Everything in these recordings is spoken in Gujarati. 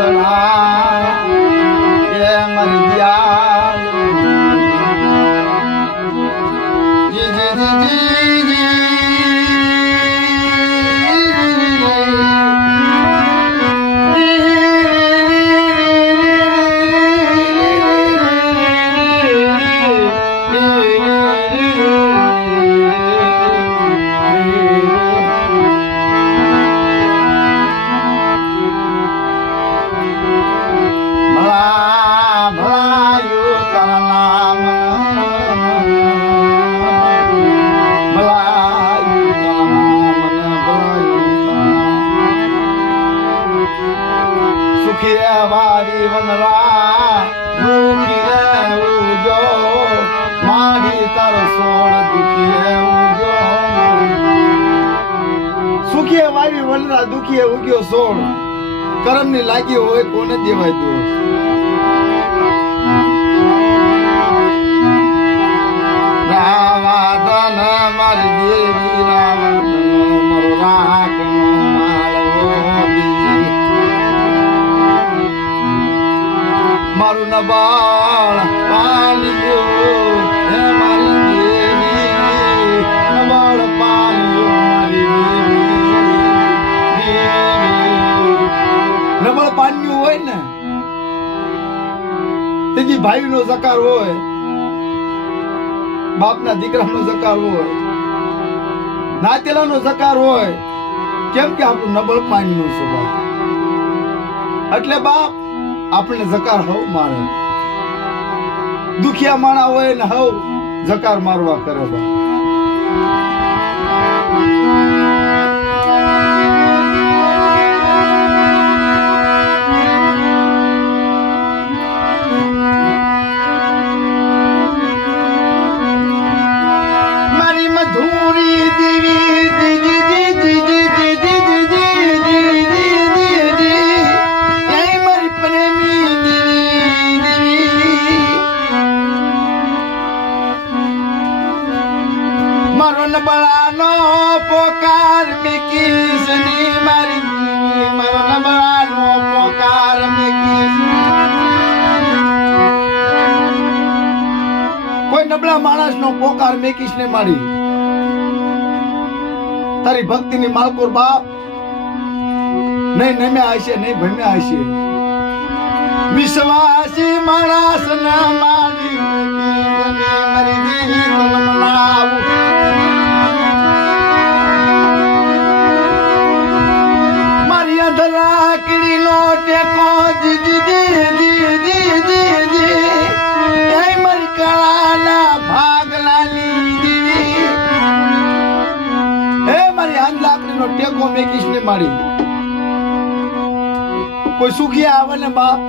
હસણા એ મરી ગયા જી જી જી જી વારી વનરા દુખી ઉજો મારી તારો સોળ દુખી ઉજો સુખી વારી વનરા દુખી ઉગ્યો સોળ કરમ ની લાગી હોય કોને દેવાય દોષ રાવાદન મારી દેવી રાવાદન મારો રાખ મારું નબાળ પાલ્યો હે મારી દેવી નબાળ પાલ્યો મારી દેવી નબાળ પાલ્યું હોય ને તેજી ભાઈ નો જકાર હોય બાપના દીકરાનો જકાર હોય નાતેલાનો જકાર હોય કેમ કે આપણું નબળ પાણીનું છે બાપ એટલે બાપ આપણે જકાર હવ મારે દુખિયા માણા હોય ને હવ જકાર મારવા કરે બા મારી મધુરી દેવી નબળાનો પોકાર મેકીસની મારી મારો નબળાનો પોકાર મેકીસ કોઈ નબળા માણસનો પોકાર મેકીશ ને મારી તારી ભક્તિની માલકોર બાપ નહીં નમ્યા હશે નહીં ભમ્યા હશે વિશ્વાસી માણસ ના મારી મારી દેવી તલમલાવું લાકડી નો ટેકો મારી કળાના ભાગલાની દીવી હે મારી હાથ લાકડી નો ટેકો મેકીશ ને મારી કોઈ સુખિયા આવે ને બાપ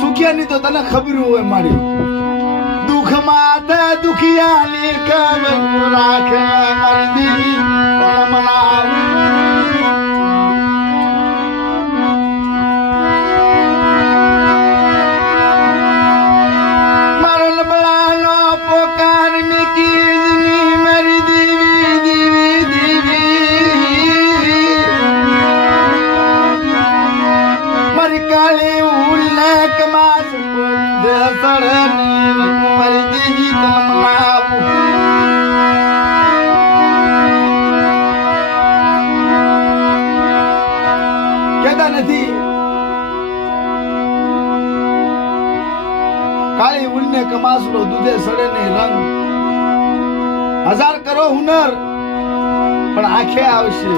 સુખિયા ની તો તને ખબર હોય મારી દુઃખ માથે દુખિયાની ખબર રાખે મારી દેવી મારો નબળાનો પોકાર મેકીની મારી દેવી દેવી દેવી મારી કાળી ઉલ્લેખ માસ સડની મારી દેવી તલમલાવું નથી કાળી ઉલને કમાસનો દૂધે સડે ને રંગ હજાર કરો હુનર પણ આંખે આવશે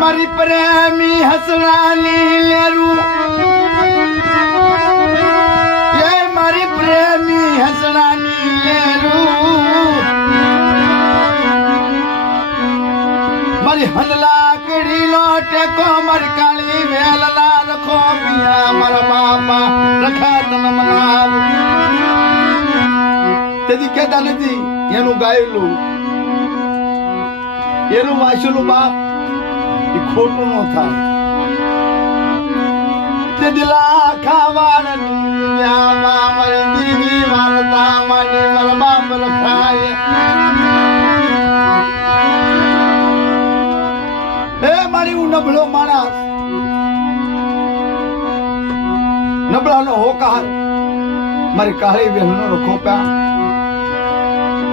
મારી પ્રેમી હસણાની લેરું એ મારી પ્રેમી હસણાની લેરું મારી હલલાકડી નો ટેકો મારી કાળી વેલના રખો પિયા મારા બાપા રખા તન મનાવ તેથી કહેતા નથી એનું ગાયેલું એનું વાંચેલું બાપ એ ખોટું ન થાય તે દિલા ખાવાડની મારી દીવી વારતા મારી મારા બાપ રખાય નબળો માણસ નબળાનો હોકાર મારી કાળી બહેનનો રખો પ્યા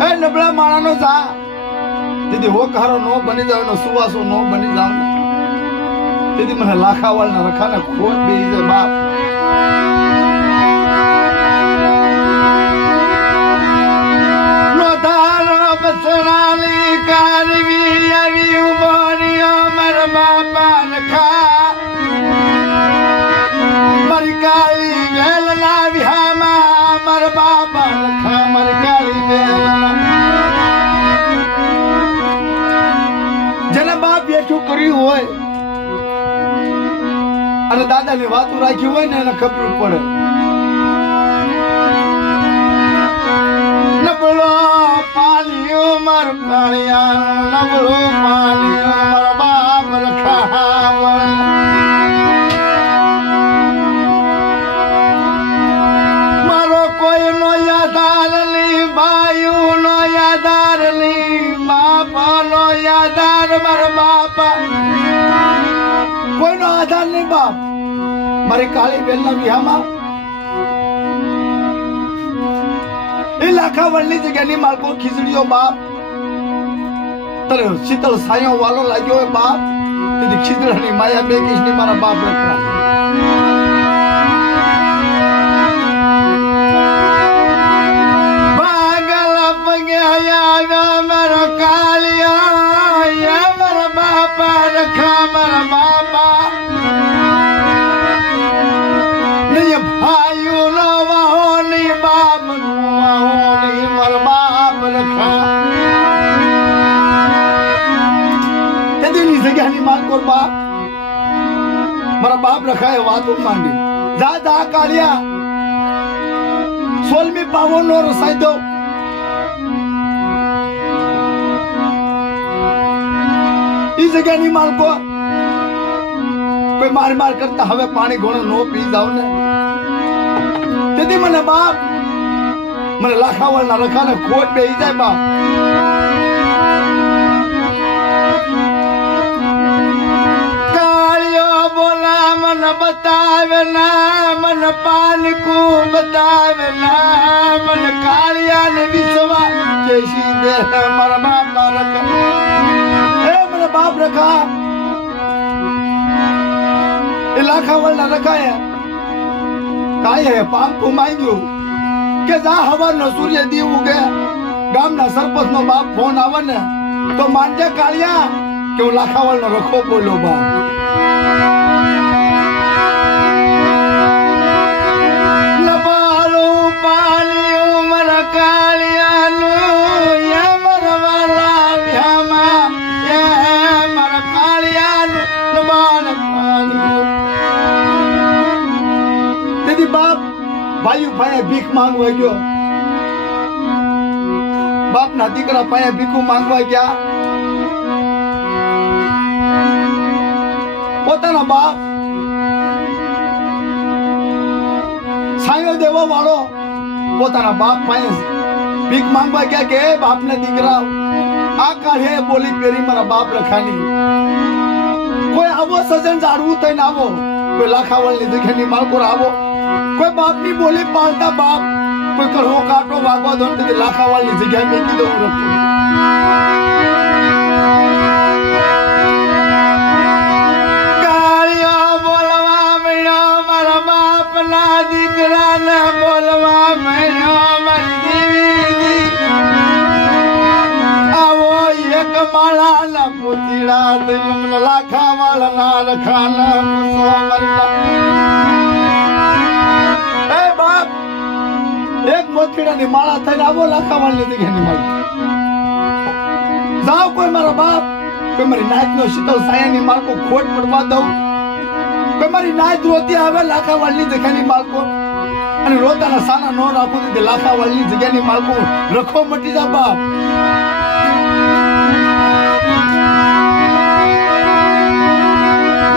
એ નબળા માણાનો જા દીદી હોકારો નો બની જાવ નો સુવાસો નો બની જાવ દીદી મને લાખાવાળ ના રખાને ખોટ બેહી જાય બાપ નો ધારો બસણાલી કારવી આવી ઉભોરિયો મર બાપા રખા મારી કાળી વેલ લાવી હામાં મર બાપા રખા મારી કાળી વેલ જેને બાપ બેઠું કર્યું હોય અને દાદાની વાતો રાખી હોય ને એને ખબર પડે નબળો પાલ્યો માર કાળિયા નબળો પાલ્યો મારા બાપ રખાવણ મારો કોઈ નો યાદાર ની બાયુ નો યાદાર ની બાપા નો યાદાર મારા બાપા કોઈનો આધાર નહીં બાપ મારી કાળી બેન ના વિહામાં એ લાખાવળની જગ્યાની માલકો ખીચડીઓ બાપ તને શીતળ સાયો વાલો લાગ્યો હોય બાપ તેથી ખીચડાની માયા બે કિશની મારા બાપ રખા ભાગલ પગે આવ્યા મારો કાળિયા મારા બાપા રખા મારા બાપા નહીં ભાઈઓ નો વાહો નહીં બાપ નો વાહો નહીં મારા બાપ રખા તેની જગ્યાની માલકોર બાપ મારા બાપ રખાએ વાતો માંડી જા જા કાળિયા સોલમી પાવો નો રસાઈ દો ઈ જગ્યાની માલકો કોઈ માર કરતા હવે પાણી ઘણો નો પી જાવ ને તેથી મને બાપ મને લાખાવાળના રખાને ખોટ બેહી જાય બાપ કાળિયો બોલા મને બતાવે ના મને પાનકુ બતાવે ના મને કાળિયા ને વિસવા કેસી દે મારા બાપ રખા એ બાપ રખા એ લાખાવાળના રખાયા કાંઈ હે પામકું માંગ્યું કે જા હવારનો સૂર્ય દીવ ઉગે ગામના સરપંચ નો બાપ ફોન આવે ને તો માનજે કાળિયા કે હું લાખાવાળનો રખો બોલ્યો બાપ નબાલું પાલ્યું મારા કાળિયાનું યા મારા વાલા વ્યામાં તેથી બાપ ભાઈ ભાઈ ભીખ માંગવા ગયો બાપ ના દીકરા પાસે ભીખું માંગવા ગયા પોતાના બાપ છાયો દેવા વાળો પોતાના બાપ પાસે ભીખ માંગવા ગયા કે બાપ ના દીકરા આ કાઢે બોલી પેરી મારા બાપ રખાની કોઈ આવો સજન જાડવું થઈને આવો કોઈ લાખાવાળની જગ્યાની માલકોર આવો કોઈ બાપની બોલી પાલતા બાપ કોઈ કડવો કાંટો વાગવા દો ને લાખાવાળની જગ્યાએ મેકી દઉં રખો કાળિયો બોલવા મળ્યો મારા બાપ ના દીકરાને બોલવા મળ્યો મારી દેવી આવો એક માળા ના પૂતીડા તમને લાખાવાળા ના રખાના એ બાપ એક મોતીડાની માળા થઈને આવો લાખાવાળની જગ્યાની માળા જાઓ કોઈ મારા બાપ કોઈ મારી નાચ નો શીતળ સાયાની માળકો ખોટ પડવા દઉં કોઈ મારી નાચ રોતી આવે લાખાવાળની જગ્યાની માળકો અને રોતાના સાના નો રાખું તે લાખાવાળની જગ્યાની માળકો રખો મટી જા બાપ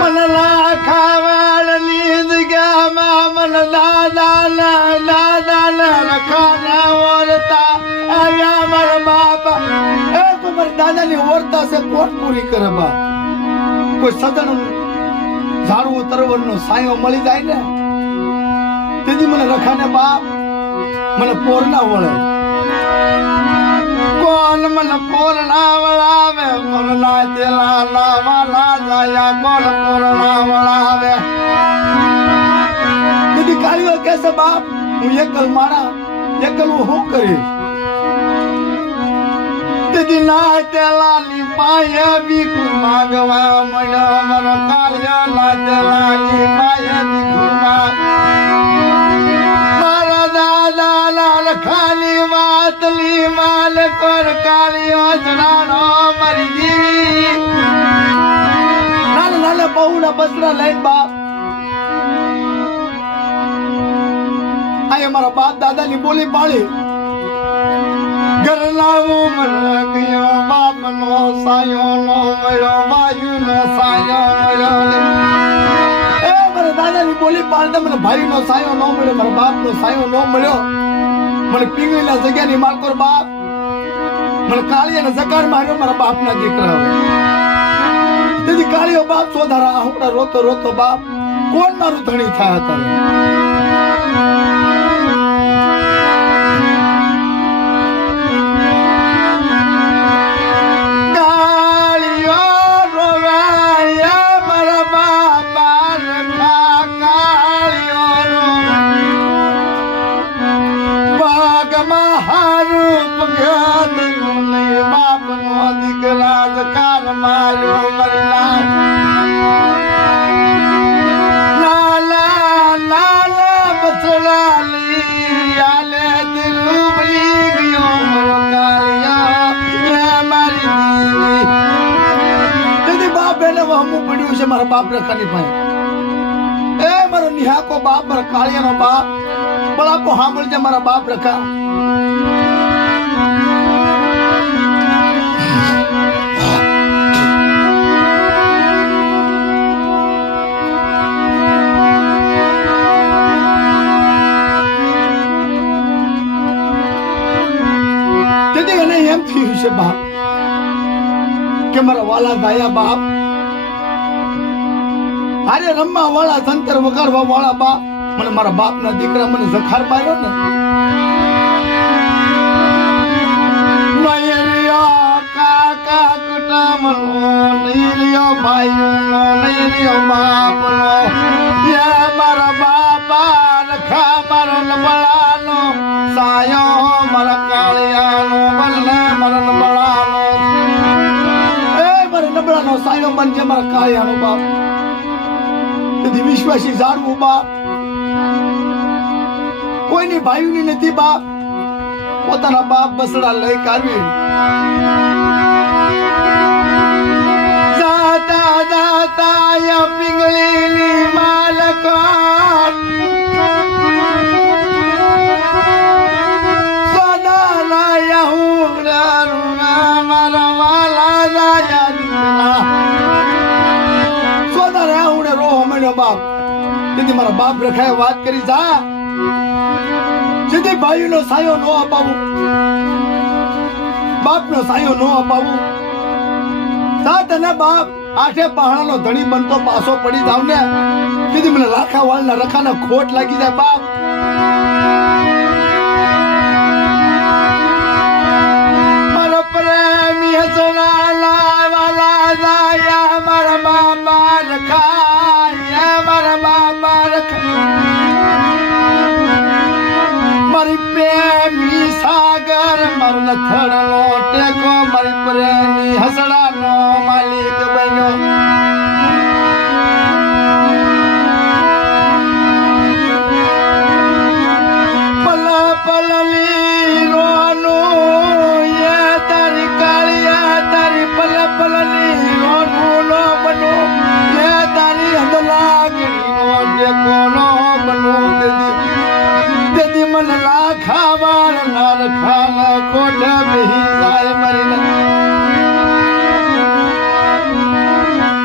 મને લાખાવાળની જગ્યામાં મને દાદા રખાના ઓરતા આવ્યા મારા બાપ એ કોઈ મારી દાદાની ઓરતા છે કોટ પૂરી કરે બાપ કોઈ સજન ઝાડવું તરવરનો સાયો મળી જાય ને તેથી મને રખાને બાપ મને પોર ના વળે. કોણ મને પોર ના વળાવે મોરના તેલા ના વાલા જાયા કોણ પોર ના વળાવે. તેથી કાળીઓ કહેશે બાપ હું એકલ માણા એકલ હું શું કરીશ. તેથી ના તેલા ની પાય ભીખ માંગવા મળ્યો મારો કાળિયો ના તેલા ની પાય ભીખ માંગ મારા દાદા ના રખાની વાતલી માલ પર કાળિયો જડાનો મરી ગઈ. નાના નાના બહુના બસડા લઈને બાપ આ મારા બાપ દાદા ની બોલી પાડી. ઘરના ઉમર ગયો બાપ નો સાયો નો મળ્યો ભાઈ નો સાયો મળ્યો. એ મારા દાદા ની બોલી પાડતા મને ભાઈ નો સાયો નો મળ્યો મારા બાપ નો સાયો નો મળ્યો. મને પીંગળી ના જગ્યા ની માલકોર બાપ મને કાળીયા ને જકાર માર્યો મારા બાપ ના દીકરા. તેથી કાળીયો બાપ સોધારા આહુડા રોતો રોતો બાપ કોણ મારું ધણી થાય હતા. મારા બાપ રખાની ભાઈ એ મારો નિહાકો બાપ મારા કાળિયાનો બાપ બળાપો સાંભળજે મારા બાપ રખા. તેથી એને એમ થયું છે બાપ કે મારા વાલા દાયા બાપ અરે રમવા વાળા સંતર વગાડવા વાળા બાપ મને મારા બાપ ના દીકરા મને જખાર માર્યો ને. કાકા કુટુંબ નો ભાઈ નો બાપ નો મારા બાપા રખા મારો નબળાનો સાયો મારા કાળિયાનો બલ્લે મારા નબળાનો એ મારા નબળાનો સાયો બનજે મારા કાળિયાનો બાપ. તેથી વિશ્વાસી જાણવું બાપ કોઈની ભાઈની નથી બાપ પોતાના બાપ બસડા લઈ કાઢવી. જાતા જાતા યા પીંગળીની માલક સદા લાયા હું મારા વાલા રાજા દીકરા સોદા રહ્યા હું ને રોહ મળ્યો બાપ. તેથી મારા બાપ રખાએ વાત કરી જા જેથી ભાઈ નો સાયો નો અપાવું બાપ નો સાયો નો અપાવું સાત અને બાપ આઠે પહાડા નો ધણી બનતો પાછો પડી જાવ ને તેથી મને લાખા વાળ ના રખાના ખોટ લાગી જાય બાપ. મારા પ્રેમી હસના લાવાલા જાયા મારા બાપા રખા મારા બાપા રખા મારી પ્રેમી સાગર મારો નથડનો ટેકો મારી પ્રેમી હસડાનો માલિક બન્યો. પલ પલની રોનું એ તારી કાળિયા તારી પલ પલની રોનું નો બનો એ તારી હદલાગણી નો ટેકો નો બનો. તેથી મને લાખા વાળ ના રખાના કોઠ બેહી જાય મરીને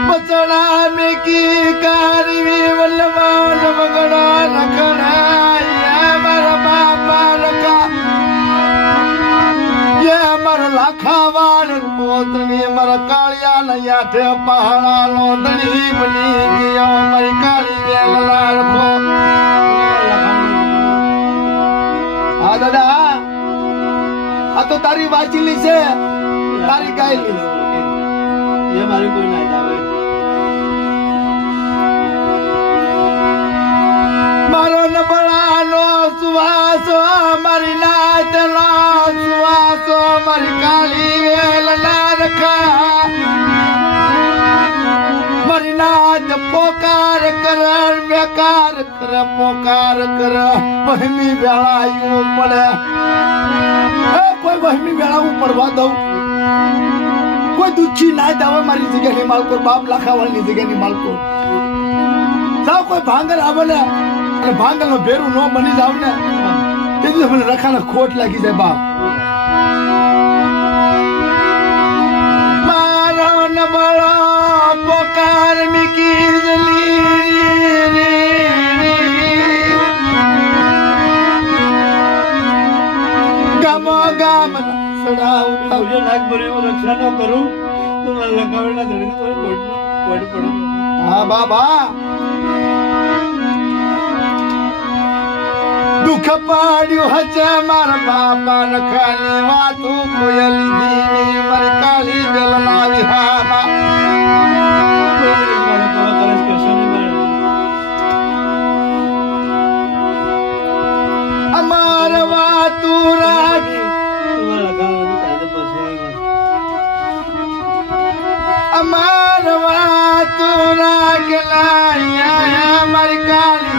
બચડા મેકી કારવી વલ્લવાન મગડા રખડા મારા બાપા રખા મારા લાખા વાળ પોતની મારા કાળિયા યાઠ પહાડાનો ધણી બની ગયો મારી કાળી વેલના રખો હા દાદા આ તો તારી વાંચેલી છે તારી ગાયેલી એ મારી કોઈ ના આવે મારો નબળાનો સુવાસો મારી નાચનો સુવાસો મારી કાળી વેલના રખા મારી નાચ પોકાર કર બેકાર કર પોકાર કર વહમી વેળાયું પડે કોઈ વહમી વેળાવું પડવા દઉં કોઈ દુચ્છી ના દાવે મારી જગ્યાની માલકો બાપ લાખાવાળની જગ્યાની માલકો સાવ કોઈ ભાંગર આવે ને અને ભાંગર નો ભેરું નો બની જાવ ને તેથી મને રખાને ખોટ લાગી જાય બાપ મારો નબળો પોકાર મીકી ગામો ગામ સડાવ મુજે નાક ભર્યું રક્ષા ન કરું તો મને લગાવેલા ધણી તો કોટ પડે હા બાબા દુઃખ પાડ્યું હશે મારા બાપા રખાની વાતું કોયલી દીની મારી કાળી વેલના વિહામાં અમાર વાતું રાખી અમાર વાતું રાખલા મારી કાળી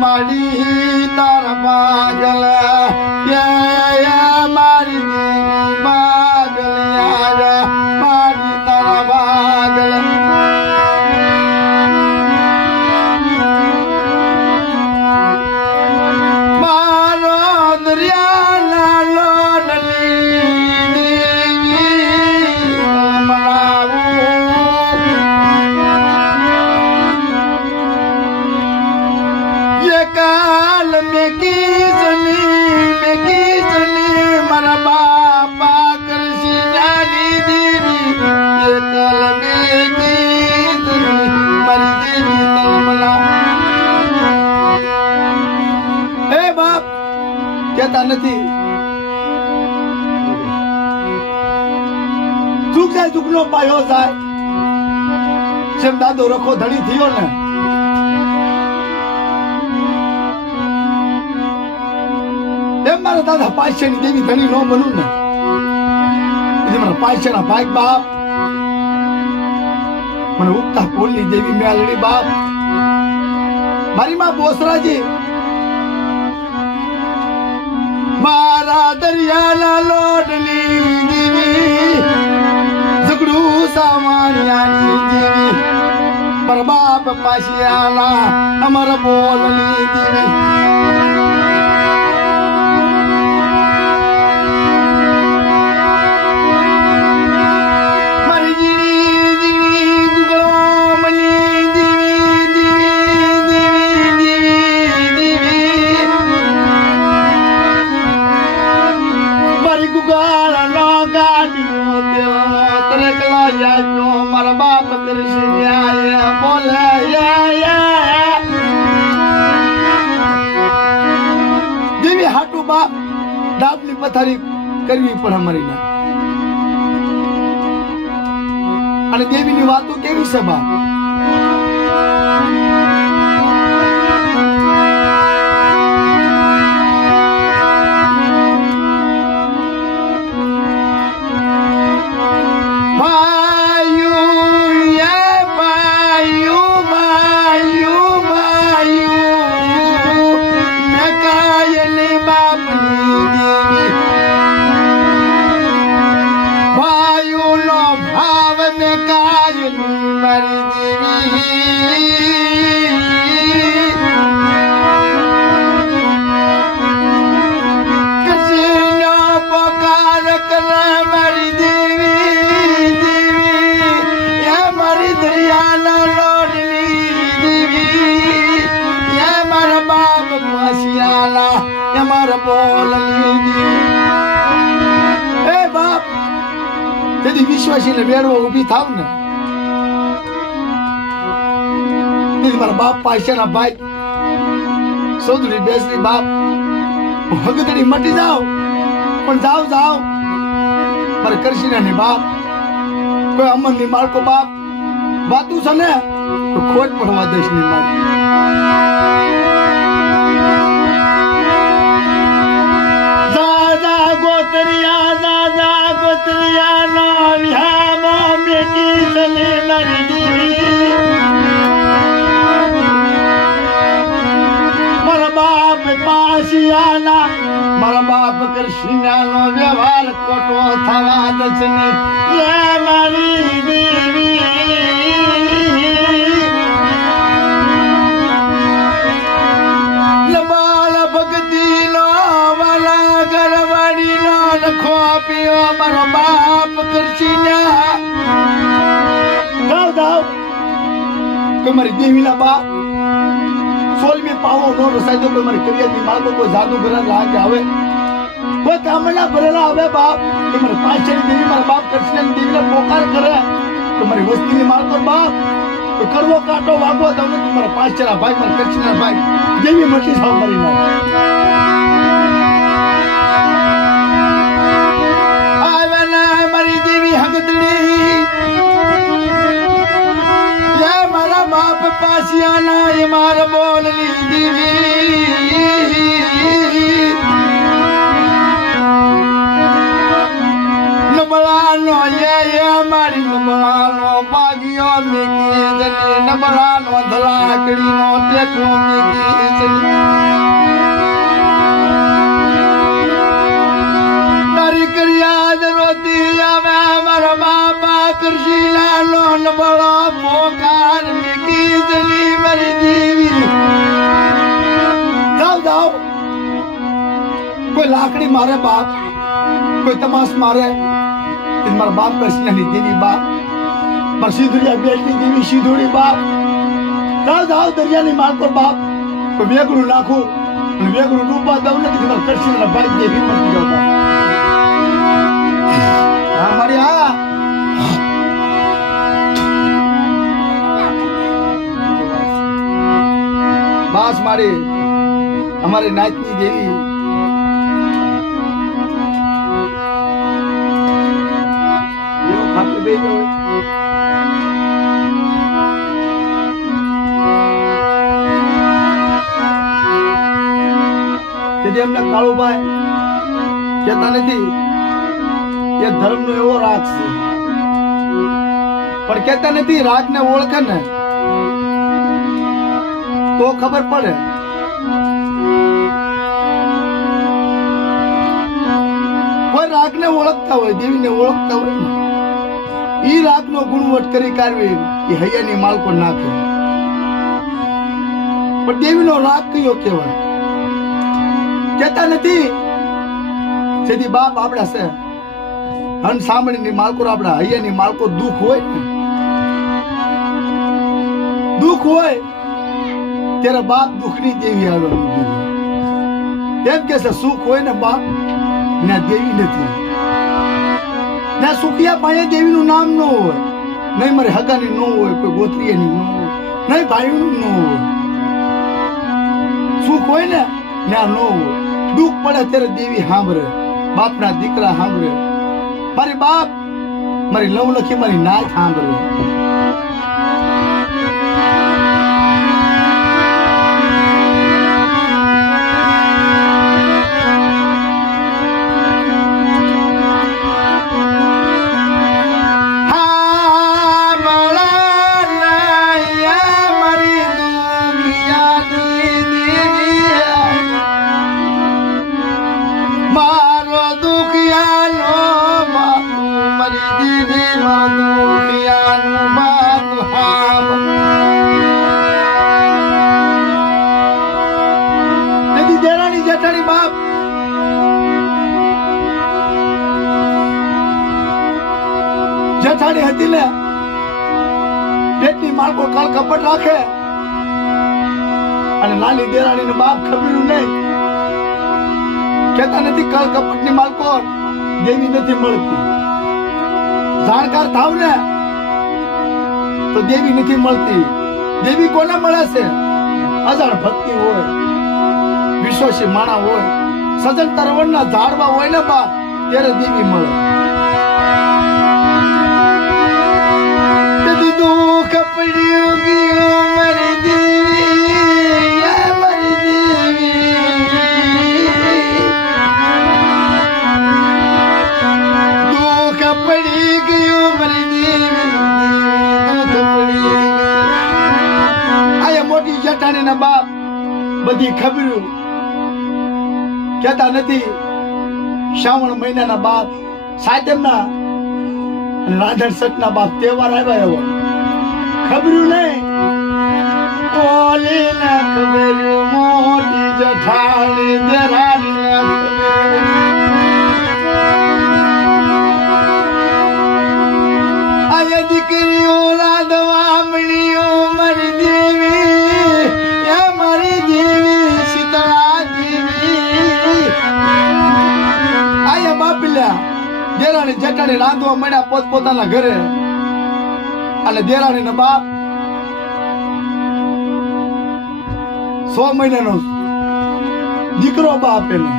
મારી તારા પાગલ મારી પાગલ મારી તારા પાગલ મારો દરિયા લોડલી काल में किसनी मरा बापा कृषि जानी दीवी ये काल में किसनी मरी देवी तलमला ए बाप કહેતા નથી ચૂક જાય ચૂકનો પાયો જાય જેમ દાદો રખો ધણી થયો ને મારા દાદા પાછળની દેવી ધણી ન બનું ને મારા પાછળના ભાઈ બાપ મને ઉગતા પોલની દેવી મેલડી બાપ મારી માં બોસરાજી મારા દરિયાના લોડલી દેવી ઝઘડું સામાણિયાની દેવી પર બાપ પાછિયાના અમર બોલની દેવી મારા બાપ બોલે દેવી હાટુ બાપ ડાબની પથારી કરવી પડે અમારી ના અને દેવીની વાતો કેવી છે બાપ મારી પછી ને વેડવો ઊભી થાવ ને તેથી મારા બાપ પાછળના ભાઈ સૌદરી બેસરી બાપ હગદડી મટી જાઓ પણ જાઓ જાઓ મારે કરશી ને બાપ કોઈ અમન ની માળકો બાપ વાતું છે ને કોઈ ખોટ પડવા દેશ ની માળ દાદા ગોતરિયા નો વિહામાં મેકી ચલે મારી દેવી મારા બાપ પાસિયાના મારા બાપ કૃષ્ણનો વ્યવહાર ખોટો થવા દસની જય મારી દેવી લબાલ ભક્તિનો વાલા ગરવાડીનો લખો આપ્યો મારો બાપ કૃષ્ણ જાવ કોઈ મારી દેવીના બાપ સોલમી પાવો નો રસાઈ દો કોઈ મારી કરિયાની માગો કોઈ જાદુગર લાગે આવે કોઈ કામના ભરેલા આવે બાપ કે મારે પાછળની દેવી મારા બાપ કૃષ્ણની દેવીને પોકાર કરે તો મારી વસ્તીની માગો બાપ તો કરવો કાટો વાગવો તમને તમારા પાછળના ભાઈ મારા કૃષ્ણના ભાઈ દેવી મટી સાવ મરી ના આવે ના મારી દેવી હગદડી મારા બાપ પાસિયાના એ મારા બોલની દેવી નબળાનો મારી નબળાનો ભાગ્યો મીકી જની નબળાનો ધલાકડીનો ટેકો મીકી જની તારી કર્યાદ રોતી આવે મારા બાપા કૃષ્ણાનો નબળો પોકાર મીકી જની મારી દેવી જાઓ કોઈ લાકડી મારે બાપ કોઈ તમાશ મારે મારા બાપ કૃષ્ણની દેવી બાપ મારા સિંધુડિયા બેટની દેવી સિંધુડી બાપ જાઓ દરિયાની માળકો બાપ કોઈ વેગડું નાખું અને વેગડું ડૂબવા દઉં નથી મારા કૃષ્ણના ભાઈ દેવી મટી જાવ બાપ હા મારી હા બાસ મારી અમારી નાચની દેવી ખાટલી બેસી જાઓ. તેથી એમને કાળુભાઈ કહેતા નથી એ ધર્મનો એવો રાગ છે પણ કહેતા નથી રાગને ઓળખે ને તો ખબર પડે કોઈ રાગને ઓળખતા હોય દેવીને ઓળખતા હોય ને ઈ રાગનો ગુણવટ કરી કાઢવી એ હૈયાની માલકો નાખે પણ દેવીનો રાગ કયો કહેવાય કહેતા નથી જેથી બાપ આપડા છે હન સાંભળીની માલકો આપડા હૈયાની માલકો દુઃખ હોય ને દુઃખ હોય ત્યારે બાપ દુઃખની દેવી આવે એમ કે છે સુખ હોય ને બાપ ના દેવી નથી ના સુખિયા પાસે દેવીનું નામ ન હોય નહીં મારે હગાની ન હોય કોઈ ગોત્રીયની ન હોય નહીં ભાઈનું ન હોય સુખ હોય ને ત્યાં ન હોય દુઃખ પડે ત્યારે દેવી સાંભળે બાપના દીકરા સાંભળે મારી બાપ મારી લવલખી મારી નાચ સાંભળે જેઠાણી હતી ને પેટની માળકો કાળ કપટ રાખે અને નાની દેરાણી ને બાપ ખબર્યું નહીં કેતા નથી કાળ કપટ ની માળકો દેવી નથી મળતી જાણકાર થાવ ને તો દેવી નથી મળતી. દેવી કોને મળે છે? અજાણ ભક્તિ હોય, વિશ્વાસી માણા હોય, સજન તરવણના ઝાડવા હોય ને બા, ત્યારે દેવી મળે. તેથી દુઃખ પડ્યું ગયું મારી દેવી, મારી દેવી. દુઃખ પડી ગયું મારી દેવી, દુઃખ પડી ગયું. આયા મોટી જેઠાણીના બાપ બધી ખબરું કહેતા નથી. શ્રાવણ મહિનાના બાપ, સાતમના અને રાધણ સટના બાપ તહેવાર આવ્યા એવો ખબરું નહીં. ઓલી ના ખબરું મોટી જેઠાણી દેરાણી ના ખબરું. આયા દીકરીઓ રાધવા મળીઓ મારી દેવી, એ મારી દેવી શીતળા દેવી. આયા બાપલ્યા દેરાણી જેઠાણી રાંધવા મળ્યા પોતપોતાના ઘરે. અને દેરાણી ના બાપ 100 મહિનાનો દીકરો બાપ એને.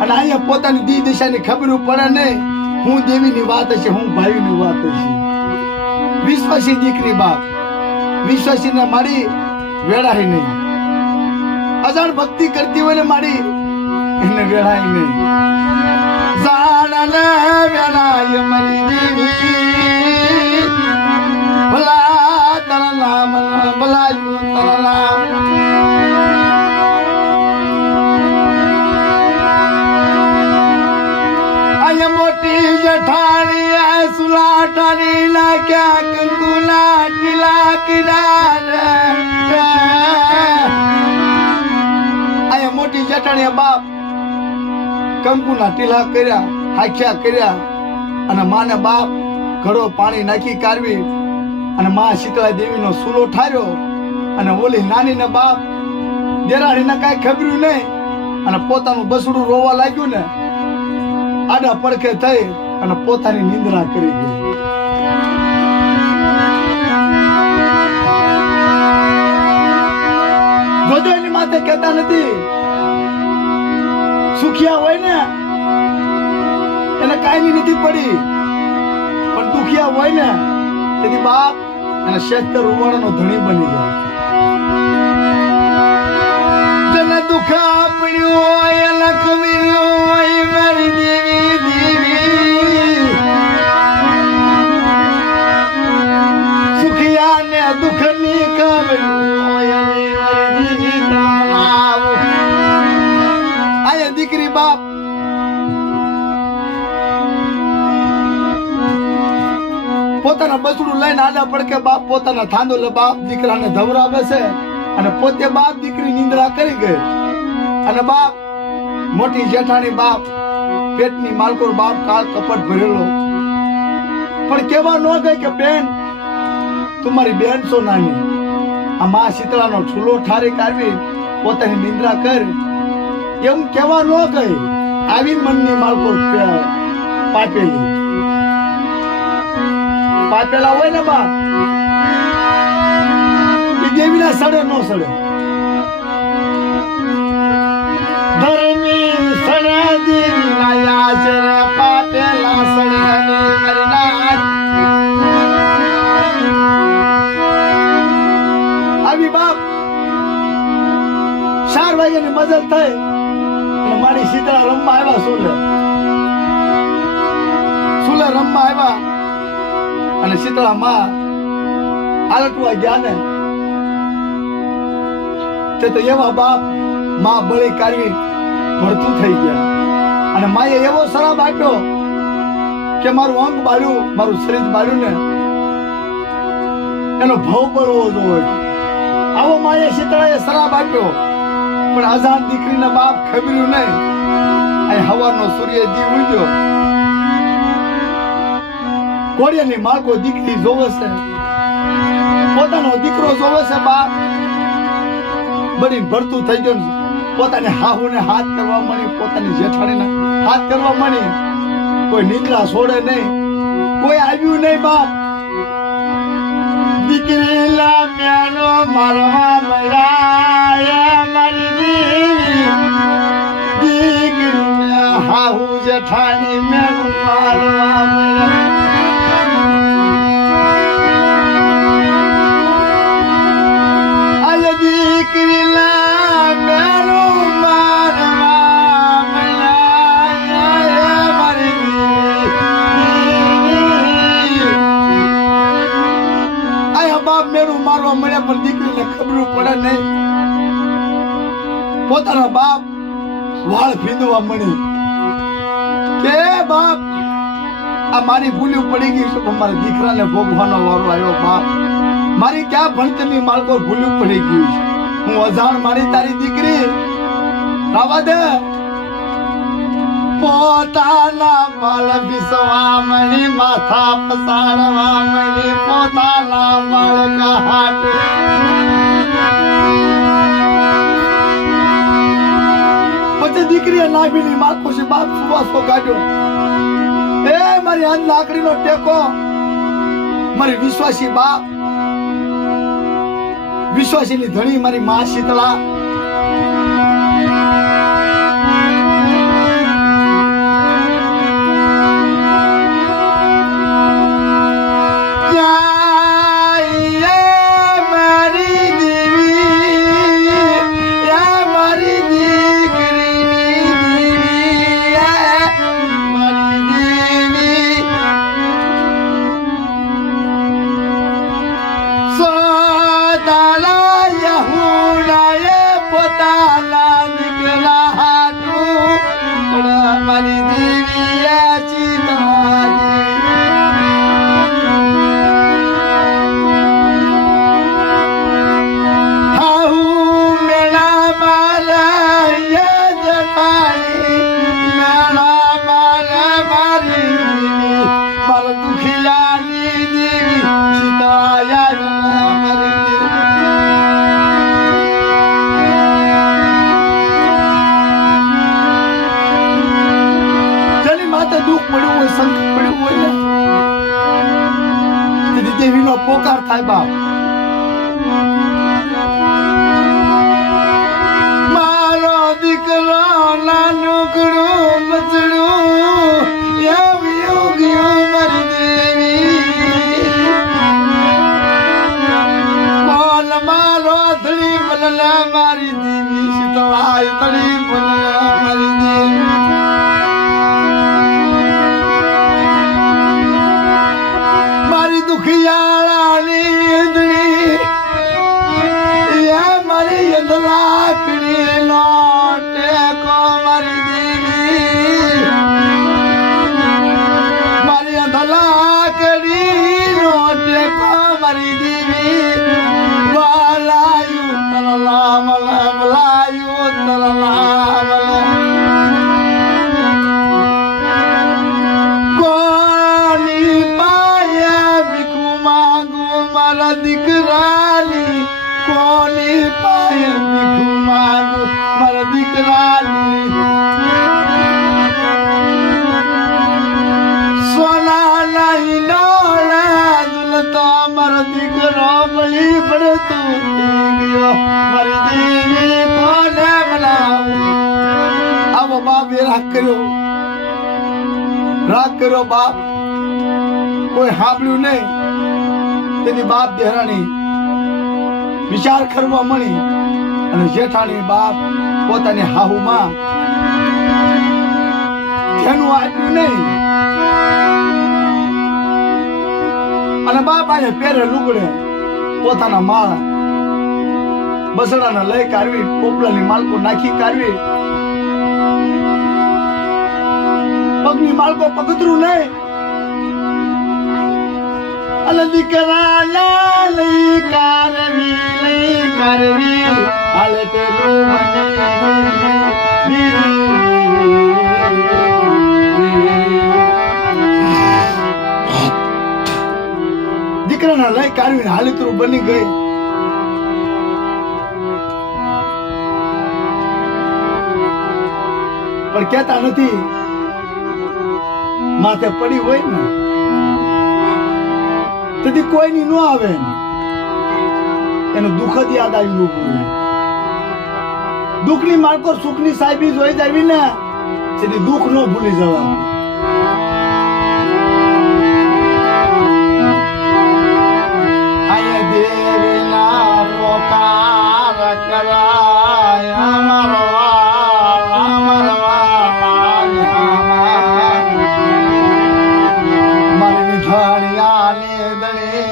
અને અહીંયા પોતાની દી દિશાની ખબર પડે નહીં. હું દેવીની વાત હશે, હું ભાઈની વાત હશે. વિશ્વાસી દીકરી બાપ, વિશ્વાસી ને મારી વેળાય નહીં. અજાણ ભક્તિ કરતી હોય ને મારી એને વેળાય નહીં. જાણને વેળાય મારી દેવી, ભલા તારા નામ ભલાયું તારા નામ. અહીંયા મોટી જેઠાણી આ સુલાટાની ના ક્યાં કંકુના ટીલા કિનારે. અહીંયા મોટી જેઠાણી બાપ કંકુના ટીલા કર્યા, હાખ્યા કર્યા. અને માને બાપ ઘડો પાણી નાખી કાઢવી. અને મા શીતળા દેવીનો સૂલો ઠાર્યો. અને ઓલી નાની ને બાપ દેરાણી ને કઈ ખબર્યું નહીં. અને પોતાનું બસડું રોવા લાગ્યું ને, આડા પડખે થઈ અને પોતાની નિંદ્રા કરી ગઈ. જોજો એની માથે કહેતા નથી. સુખિયા હોય ને એને કાયમી નથી પડી, પણ દુખિયા હોય ને તેથી બાપ અને શેસ્તર રૂવાણાનો ધણી બની જાય. જેને દુઃખ પડ્યું હોય એને ખબર્યું હોય મારી દેવી દેવી. સુખિયા ને દુઃખ ની ખબર હોય મારી દેવી નામ. આયા દીકરી બાપ પોતાના બસડું લઈને આડા પડકે બાપ પોતાના થાંદો બાપ દીકરાને ધવરાવે છે. અને પોતે બાપ દીકરી નિંદ્રા કરી ગઈ. અને બાપ મોટી જેઠાણી બાપ પેટની માલકોર બાપ કાળ કપટ ભરેલો. પણ કેવા ન ગઈ કે બેન તું મારી બેન છો નાની. આ મા શીતળાનો ઠૂલો ઠારી કાઢવી, પોતાની નિંદ્રા કર, એમ કેવા ન ગઈ. આવી મનની માલકોર પાપેલી પાપેલા હોય ને બાપ એ દેવીના સડે નો સડે. ધર્મી સડે દેવીના યાચર પાપેલા સડે આવી બાપ 4 વાગ્યાની મજલ થઈ અને મારી શીતળા રમવા આવ્યા. સુલે રમવા આવ્યા અને શીતળા માં આલટવા ગયા ને તે તો એવા બાપ માં બળી કાઢવી ભરતું થઈ ગયા. અને માએ એવો શરાબ આપ્યો કે મારું અંગ બાળ્યું, મારું શરીર બાળ્યું ને એનો ભાવ બળવો જોઈએ. આવો માએ શીતળાએ શરાબ આપ્યો. પણ અજાણ દીકરીના બાપ ખબર્યું નહીં. અહીં હવારનો સૂર્ય દી ઉગ્યો. ઘોડિયાની માળકો દીકરી જોવે છે, પોતાનો દીકરો જોવે છે. બાપ બળી ભરતું થઈ ગયું. પોતાની હાહુને હાથ કરવા મળી, પોતાની જેઠાણીને હાથ કરવા મળી. કોઈ નિંદ્રા છોડે નહીં. કોઈ આવ્યું નહીં બાપ. દીકરીલા મેનો મારવા મળ્યા મારી દીકરીને હાહુ જેઠાણી મેનો મારવા મળ્યા. આય દીકરીલા મેનો મારવા મળ્યા મારી બાપ મેળું મારવા મળ્યા પણ દીકરીને ખબર પડે નહીં. પોતાના બાપ વાળ ભીંદવા મળી કે બાપ આ મારી ભૂલ્યું પડી ગઈ છે પણ મારા દીકરાને ભોગવાનો વારો આવ્યો. બાપ મારી ક્યાં ભણતરની માલકો ભૂલ્યું પડી ગયું છે. હું અજાણ મારી તારી દીકરી રાવા દે. પોતાના બાલ વિસવા મળી માથા પસાડવા મળી પોતાના બાળ કહાટ. પછી દીકરીએ નાભીની માર પછી બાપ સુવાસો કાઢ્યો. એ મારી અંધ લાકડીનો ટેકો મારી વિશ્વાસી બાપ વિશ્વાસીની ધણી મારી મા શીતળા. દેવીનો પોકાર થાય બાપ. મારો દીકરો નાનકડું બચડું આવ્યું ગયું મારી દેવી. કોલ મારો ધડી બનલા મારી દેવી શીતળા ધડી બનલા મારી દેવી. દુખિયાળાની ઈંદડી મારી લાકડી નો ટેકો મારી દેવી. મારી લાકડી નો ટેકો મારી દેવી. વાલાયું તરલા મલા મલાયું તરલા મલા દીકરાની કોની પાય ભીખું માંગુ મારા દીકરાની. સોના નહીં નોળા દુલતો મારો દીકરો બળી પડતું ગયો મારી દેવી કોને બનાવું. આવો બાપ એ રાગ કર્યો બાપ. કોઈ સાંભળ્યું નહીં. તેની બાપ દેરાણી વિચાર કરવા મળી અને જેઠાણી બાપ પોતાની હાહુમાં તેનું આપ્યું નહીં. અને બાપ આજે પેરે લુગડે પોતાના માળ બસડાને લઈ કાઢવી પોપલાની માલકો નાખી કાઢવી. પગની માલકો પગતરું નહીં. અને દીકરા લઈ કારવી હાલે પેલું દીકરાના લઈ કાઢવીને હાલિતરું બની ગઈ. પણ કેતા નથી માથે પડી હોય ને તેથી કોઈની ન આવે એનું દુઃખ જ યાદ આવી ઉભું દુઃખની માળકો સુખની સાહેબી જોઈ જાવી ને તેથી દુઃખ ન ભૂલી જવા આય દેવીના પોકાર કરાય મારી ધાણિયાને દણે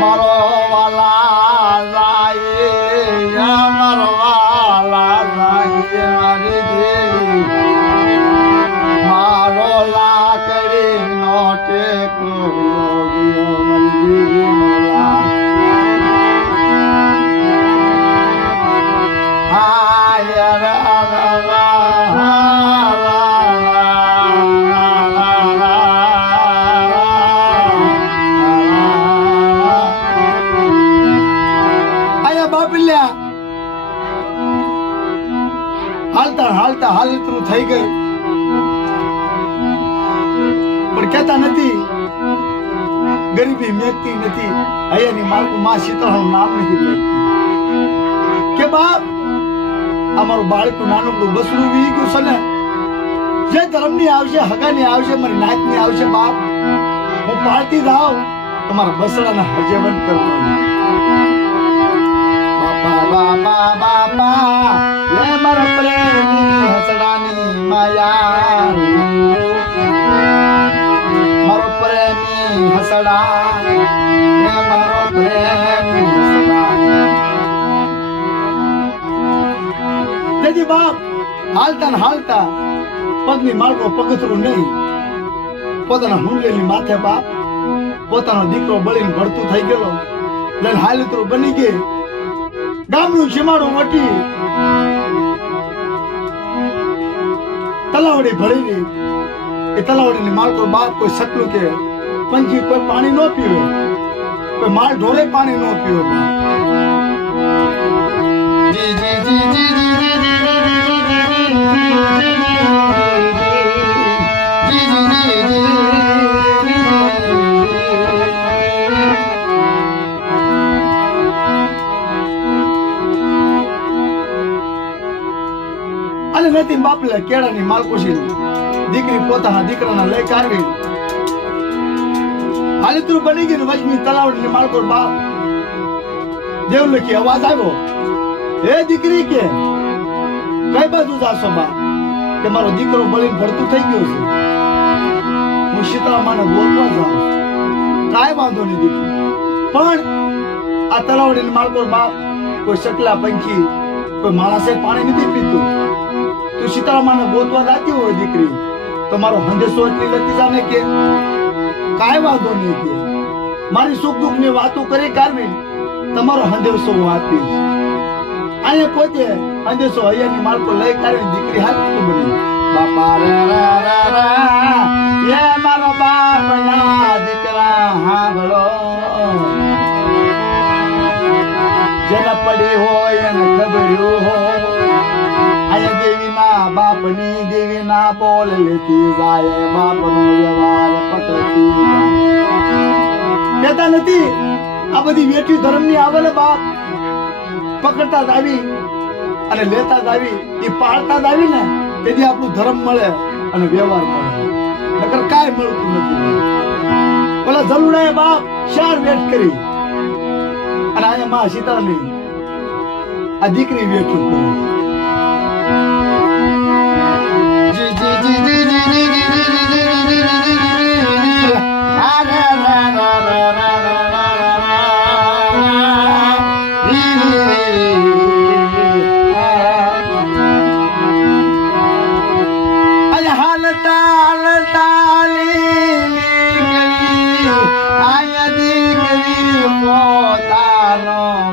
મારો વાલા જાય મારો વાલા જાય મારી દેવી મારો લાકડી નો ટેકો હાલતા હાલતા હાલતરું થઈ ગયું પણ કહેતા નથી ગરીબી મેકતી નથી અહીંયાની માલકું માં શીતળાનું નામ નથી લેતી કે બાપ અમારું બાળકું નાનકડું બસડું વી ગયું છે ને જે ધર્મની આવશે હગાની આવશે મારી નાતની આવશે બાપ હું પાળતી જાઉં તમારા બસડાના હજવન કરવાનું બાપા બાપા હે મારો પ્રેમી હસડાની માયા મારો પ્રેમી હસડા હે મારો પ્રેમી હસડા તેથી બાપ હાલતા ને હાલતા પગની માળકો પગથરું નહીં પોતાના હુંડલેની માથે બાપ પોતાનો દીકરો બળીને ભરતું થઈ ગયેલો લઈને હાલતરું બની ગઈ ગામનું સીમાડું વટી તલાવડી ભરેલી એ તલાવડીની માળકો બાપ કોઈ સકલું કે પંછી કોઈ પાણી ન પીવે કોઈ માલ ઢોરે પાણી ન પીવે જી જી જી જી જી અને નથી બાપલે કેળાની માલકુશી દીકરી પોતાના દીકરાના લઈ કાઢવી હાલતું બની ગઈ વચની તલાવડીની માલકો બાપ દેવલખી અવાજ આવ્યો હે દીકરી કે કઈ બાજુ જાશો બાપ કે મારો દીકરો બળીને ભરતું થઈ ગયો છે હું શીતળા માને બોલવા જાઉં કાંઈ વાંધો નહીં દીકરી પણ આ તલાવડીની માલકો બાપ કોઈ સકલા પંખી કોઈ માણસે પાણી નથી પીતું તું સીતારામાને ગોતવા જાતી હોય દીકરી તો મારો હંદેશો એટલી લેતી જાને કે કાંઈ વાંધો નહીં કે મારી સુખ દુઃખ ની વાતો કરી કાઢવી તમારો હંદેશો હું આપીશ અહીંયા પોતે હંદેશો હૈયાની માળકો લઈ કાઢવી દીકરી હાથ બની બાપા રે રે રે રે એ મારો બાપ ના દીકરા હાંભળો જેને પડી હોય એને ખબર્યું હોય અહીંયા દેવીના બાપની દેવીના બોલ લેતી જાય બાપનો વ્યવહાર પકડતી કહેતા નથી આ બધી વેઠી ધર્મની આવે ને બાપ પકડતા જ આવી અને લેતા જ આવી એ પાળતા જ આવી ને તેથી આપણું ધર્મ મળે અને વ્યવહાર મળે નકર કાંઈ મળતું નથી પેલા જલુડાએ બાપ શાર વેઠ કરી અને અહીંયા માં સીતાની આ દીકરી વેઠું કરે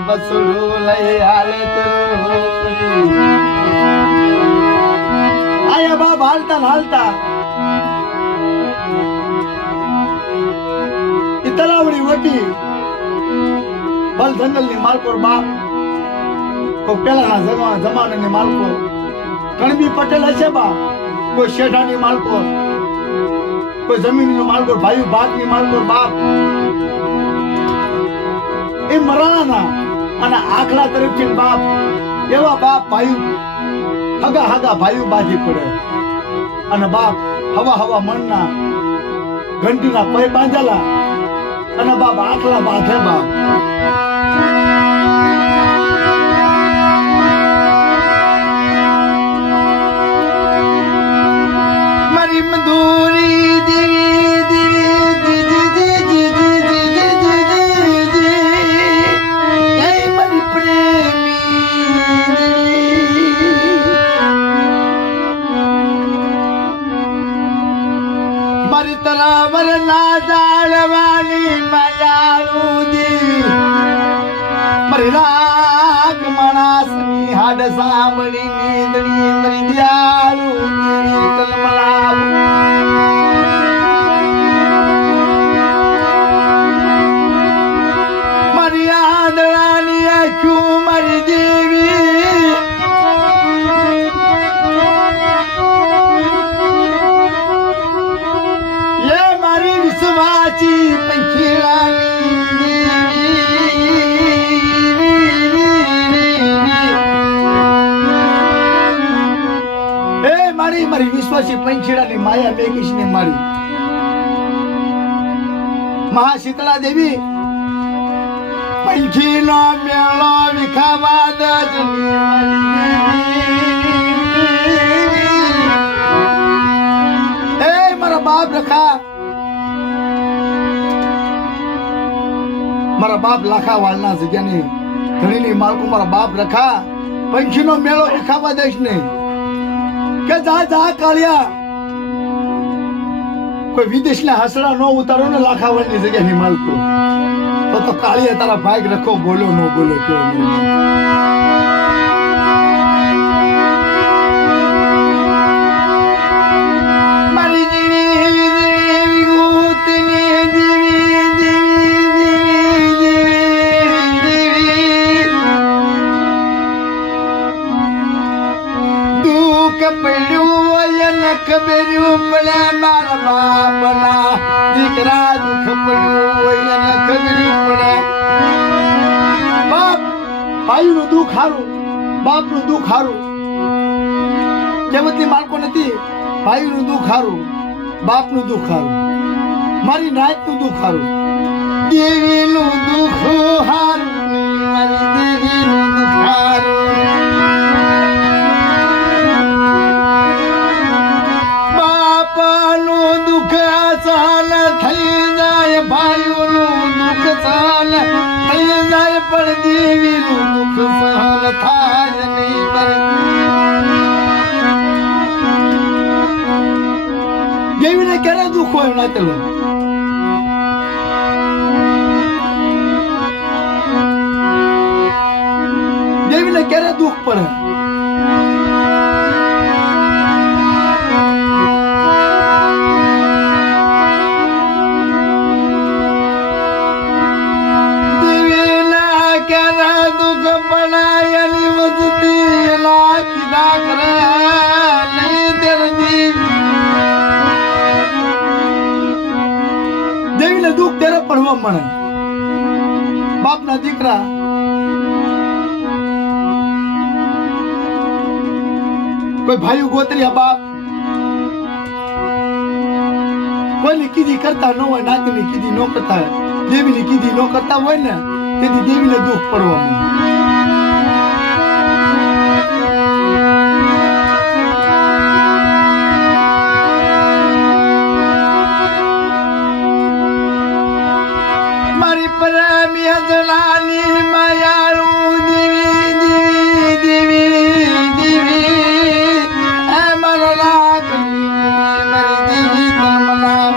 બસડું લઈ આયા બાપ હાલતા હાલતા એ તલાવડી વટી બલ જંગલ ની માલકો બાપ કોઈ પેલાના જમાનાની માલકો કણબી પટેલ હશે બાપ, કોઈ શેઠાની માલકો, કોઈ જમીનનો માલકો, ભાઈ ભાગની માલકો બાપ, એ મરાણાના અને આખલા તરફથી બાપ, એવા બાપ ભાઈ હગા હગા ભાઈઓ બાજી પડે અને બાપ હવા હવા મણના ઘંટીના પૈ બાંધેલા અને બાપ આખલા બાંધે બાપ. મારી મધુરી દેવી દેવી મારી પ્રેમી મારી તરાવર ના જાળવાની માયાળું દેવી મારી રાગ માણસની હાડ સાંભળી નીંદણી મારી દયાળું દેવી તલમલાવ મારી આંધળાની આંખું મારી દેવી એ મારી વિશ્વાસી પંખીડાની મારી વિશ્વાસી પંખીડાની માયા બેગીશને મારી મહાશીતળા દેવી પંખીનો મેળો વિખાવા દજની મારા બાપ રખા મારા બાપ લાખા વાળના જગ્યાની ધણીની માલકો મારા બાપ રખા પંખીનો મેળો વિખાવા દઈશ ને કે જા જા કાળિયા કોઈ વિદેશના હસડા નો ઉતારો ને લાખાવાળની જગ્યાની માલકો તો કાળિયા તારા ભાગ રખો બોલો નો બોલો કેવો મારી દેવી ગોતની દુઃખ પડ્યું ખબર્યું પડે મારા બાપના દીકરા દુઃખ પડ્યું ખબર્યું પડે બાપ ભાઈનું દુઃખ હારું બાપનું દુઃખ હારું કહેવતની માલકો નથી ભાઈનું દુઃખ હારું બાપનું દુઃખ હારું મારી નાતનું દુઃખ હારું દેવીનું દુઃખ હારું મારી દેવીનું દુઃખ હારું બાપાનું દુઃખ સહન થઈ જાય ભાઈઓનું દુઃખ સહન થઈ જાય પણ દેવીનું દુઃખ સહન થાય નહીં દેવીને ક્યારે દુઃખ હોય ના ચલો દેવીને ક્યારે દુઃખ પડે દેવીને દુઃખ ત્યારે પડવા મળે બાપના દીકરા કોઈ ભાઈ ગોતરિયા બાપ કોઈની કીધી કરતા ન હોય નાતીની કીધી ન કરતા દેવીની કીધી ન કરતા હોય ને તેથી દેવીને દુઃખ પડવા મળે પરમી હજલાની માયાળું દેવી દેવી દેવી એ મારો લાગણી મારી દેવી તલમલા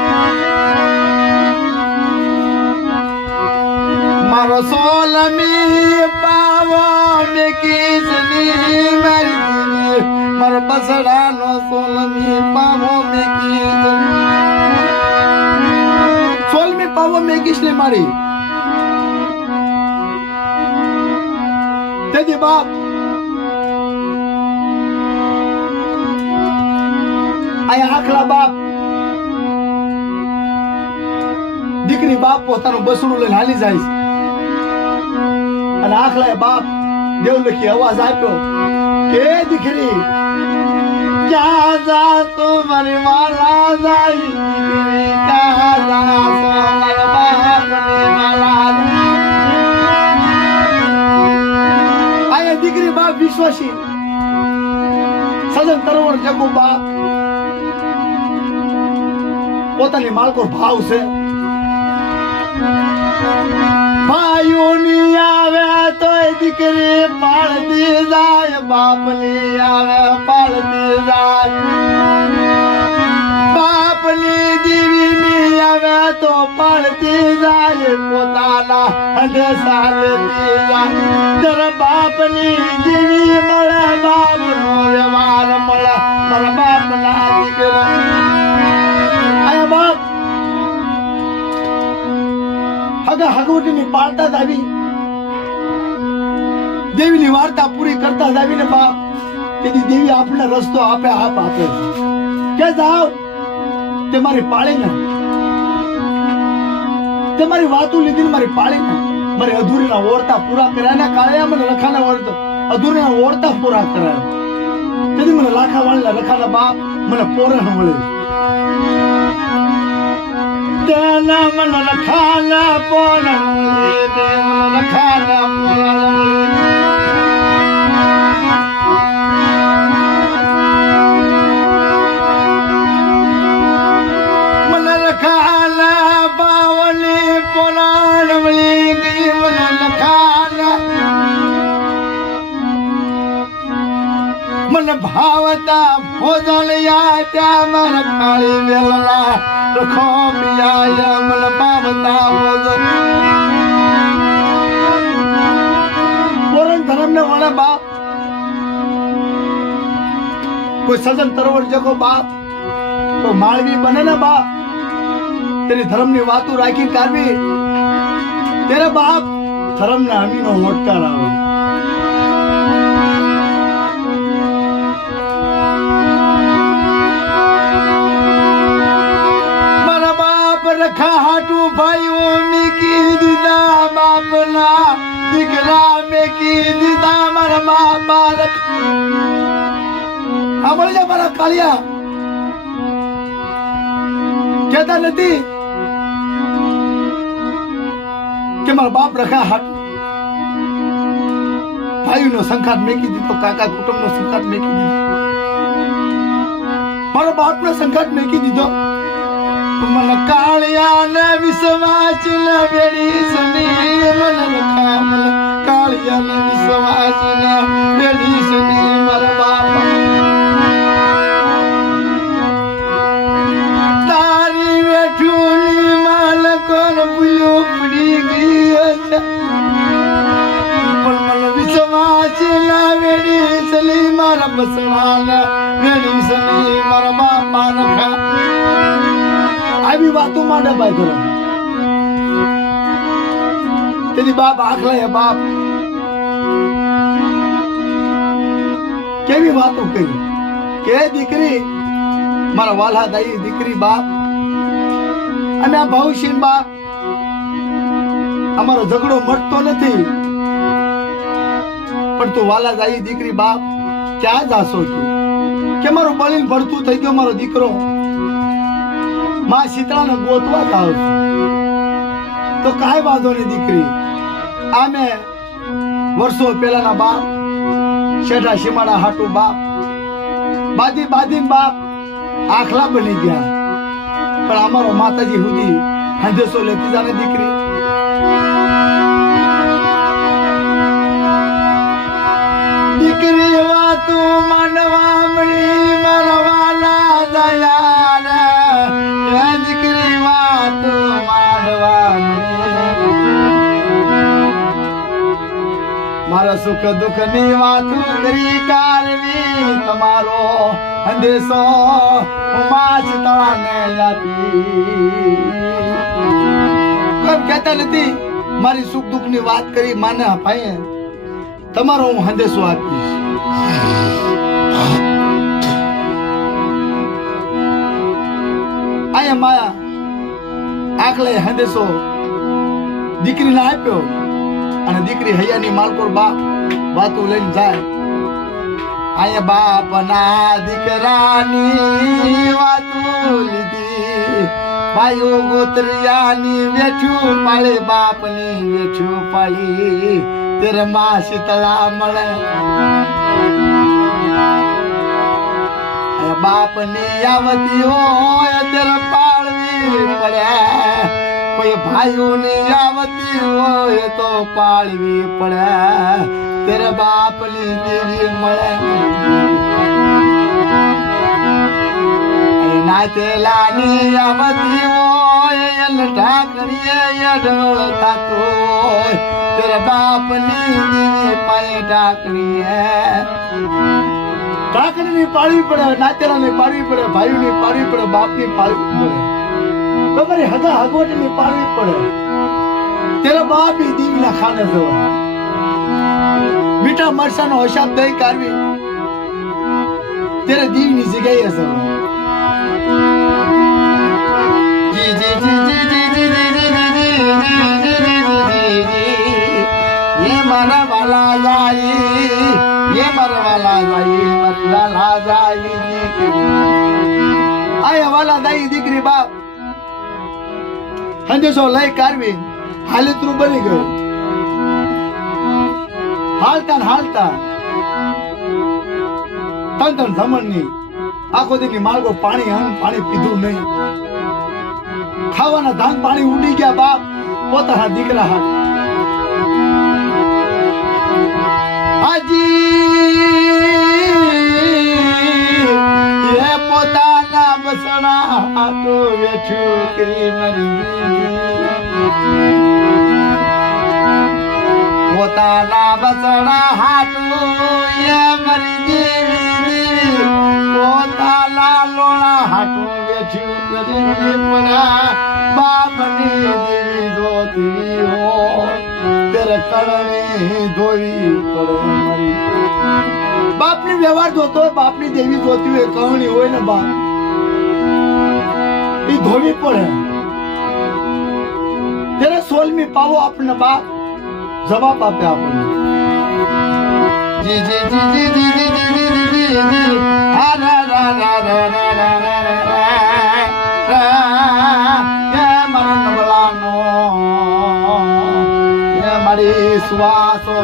મારો સોલમી પાવો મેકીસની મારી દેવી મારો બસડાનો સોલમી પાવો મેકીસ સોલમી પાવો મેકીસને મારી તેથી બાપ અહીંયા આખલા બાપ દીકરી બાપ પોતાનું બસડું લઈને હાલી જાય છે અને આખલા બાપ દેવલખી અવાજ આપ્યો કે દીકરી ક્યાં જા તો મારી મારા જાય દીકરી ક્યાં જા તો મારા બાપની મારા આયા દીકરી બાપ વિશ્વાસી સજન તરવર જગો બાપ પોતાની માલકો ભાવ છે ભાઈઓની આવે તો દીકરી પાળતી જાય બાપની આવે પાળતી જાય બાપની દીવીની આવે તો પાળતી જાય પોતાના હંદેશા લેતી જાય તારા બાપની દીવી મળે બાપનો વ્યવહાર મળે મારા બાપના દીકરા આયા બાપ હગા હગવટીની પાળતા જ આવી દેવીની વાર્તા પૂરી કરતા જ આવીને બાપ તેથી દેવી આપણને રસ્તો આપે આપ આપે કે જાઓ તે મારી પાળીને તે મારી વાતો લીધી મારી પાળીને મારી અધૂરીના ઓરતા પૂરા કર્યા ને કાળિયા મને લખાના ઓરતા અધૂરીના ઓરતા પૂરા કર્યા તેથી મને લાખા વાળના લખાના બાપ મને પોરણ મળે તેના મન લખાના પોરણ મળે તેના લખાના પોરણ મળે મન લખાના બાવલી પોરણ મળી ગઈ મન લખાના મન ભાવતા ભોજન યા મારા કાળી વેલના રખો પિયા મન ભાવતા ભોજન પોરણ ધર્મ ને વાળા બાપ કોઈ સજન તરવર જગો બાપ કોઈ માળવી બને ને બાપ તેની ધર્મની વાતો રાખી કાઢવી તેરે બાપ ધર્મને અમીનો મોટકાર આવે રખા હાટુ ભાઈઓ મેકી દીધા બાપના દીકરા મેકી દીધા મારા બાપા રખા મળી જા મારા કાળિયા કહેતા નથી કે મારા બાપ રખા હાટુ ભાઈનો સંખાત મેકી દીધો કાકા કુટુંબનો સંખાત મેકી દીધો મારા બાપનો સંખાત મેકી દીધો મન કાળિયા ને વિશ્વાસ ને બેડી સની મન લખા મન કાળિયા ને વિશ્વાસ ને બેડી સની મારા બાપા તારી વેઠુની માલ કોણ ભૂલ્યો પડી ગઈ છે પણ મન વિશ્વાસ ને બેડી સની મારા બસણા ને બેડી સની મારા બાપા રખા આવી વાતો માં ડબાઈ કરો તેની બાપ આખલા હે બાપ કેવી વાતો કરી કે દીકરી મારા વાલા દાઈ દીકરી બાપ અને આ ભવિષ્ય બાપ અમારો ઝઘડો મટતો નથી પણ તું વાલા દાઈ દીકરી બાપ ક્યાં જાશો તું કે મારું બળીને ભરતું થઈ ગયો મારો દીકરો માં શીતળાને ગોતવા જાવ તો કાંઈ વાંધો નહીં દીકરી આમે વર્ષો પહેલાના બાપ શેઠા શિમાડા હાટુ બાપ બાદી બાપ આખલા બની ગયા પણ અમારો માતાજી સુધી હંદેશો લેતી જાને દીકરી દીકરી વાતું માનવા મળી મારા વાલા દયા દીકરી વાતું માનવા મારા સુખ દુઃખ ની વાતું કરી કારવી તમારો હંદેશો માચ તળાને આપી કોઈ કહેતા નથી મારી સુખ દુઃખ ની વાત કરી માને અપાય તમારો હું હંદેશો આપીશ ડાકલે હંદેશો દીકરીને આપ્યો અને દીકરી હૈયાની માલકોર બા વાતું લઈને જાય. આયા બાપના દીકરાની વાતું લીધી, ભાઈઓ ગોત્રિયાની વેઠ્યું પાળે, બાપની વેઠ્યું પાળી, તેરે માં શીતળા મળે. બાપની આવતી હોય તેરે પાળવી પડે, કોઈ ભાઈઓની આવતી હોય તો પાળવી પડે, તેરે બાપની દેવી મળે. નાચેલાની આવતી હોય એને ઢાકણીએ અઢળ થતું હોય, તેરે બાપની દેવી પાયે ઢાકણીએ. ઢાકણીની પાડવી પડે, નાચેલાની પાડવી પડે, ભાઈઓની પાડવી પડે, બાપની પાડવી પડે, તમારી હગા હગવટની પાડવી પડે. તેરે બાપ ઈ દીવના ખાને જવા, મીઠા મરસાનો હિસાબ દઈ કાઢવી, તેરે દીવની જગ્યાએ જવા. જી જી જી જી જી જી ये मारा वाला जाई, ये मारा वाला जाई, मारा वाला जाई. आया वाला दाई દીકરી બાપ હંદેશો લઈ કાઢવી હાલિત્રું બની ગયું. હાલતા હાલતા તન ધમણની આખો દીની માર્ગો પાણી પીધું નહીં. ખાવાના ધાન પાણી ઉડી ગયા બાપ પોતાના દીકરા હાથ. હાજી એ પોતાના બસણા હાટો વેઠ્યું કરી મરી, પોતાના બસણા હાટો એ મરી દેવી, પોતાના લોણા હાટો વેઠ્યું કરી પડ્યા. બાપની દેવી જોતી હોય તેરે કરણી ધોવી પડે મારી. બાપની વ્યવહાર જોતો હોય, બાપની દેવી જોતી હોય, કરણી હોય ને બાપ એ ધોવી પડે. ત્યારે 16મી પાવો આપણને બાપ જવાબ આપે આપણને. જી જી જી જી જી જી જી જી જી આ રા રા રા રા રા રા શ્વાસો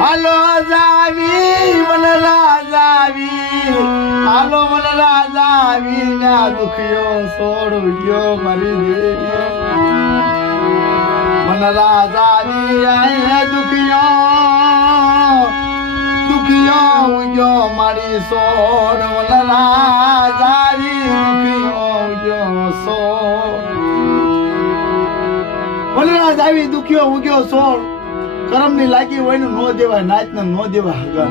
હાલો જાવી મન રાજાવી, હાલો મન રાજાવી ના દુખ્યો છોડ્યો મારી દેવી. મન રાજાવી આય દુખ્યો ઉગ્યો મારી સોડ. મન રાજાવી દુખ્યો ઉગ્યો સોડ, વનરાજ આવી દુખ્યો ઉગ્યો સોળ. કરમની લાગી હોય ને નો દેવાય, નાચને નો દેવાય હગર.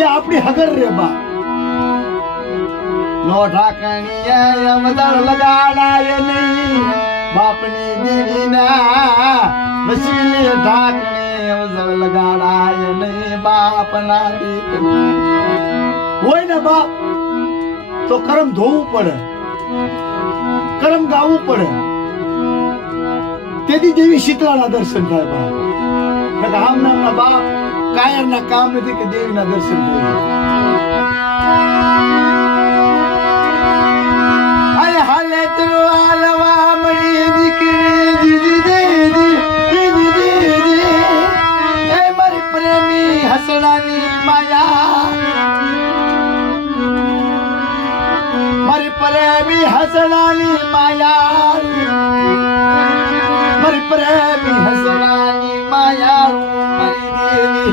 એ આપણી હગર રે બા. નો ઢાકણીએ અમદળ લગાડાય નહીં, બાપની દેવીના વસીલે ઢાકણી અમદળ લગાડાય નહીં, બાપના દીકરી હોય ને બાપ તો કરમ ધોવું પડે, કરમ ગાવું પડે. તેથી દેવી શીતળાના દર્શન થાય બાપ. આમ નામના બાપ કાયરના કામ નથી કે દેવીના દર્શન થાય. અરે હાલે તો હાલવા મળી દીકરી દીદી દીદી દીદી, એ મારી પ્રેમી હસણાની માયા, મારી પ્રેમી હસણાની માયા, મારી પ્રેમી હસણાની માયા, મારી દેવી.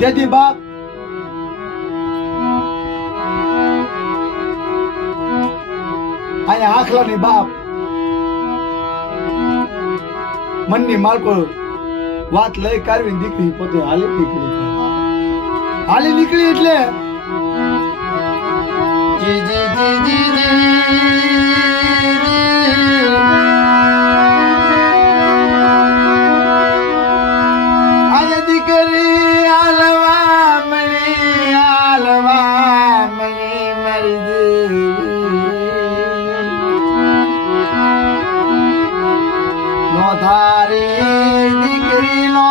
તેથી બાપ અહીંયા આખલાની બાપ મનની માલકો વાત લઈ કાઢવી દીકરી પોતે હાલી નીકળી એટલે જી જી જી જી આજે દીકરી હાલવા મળી મારી ધારી દીકરીનો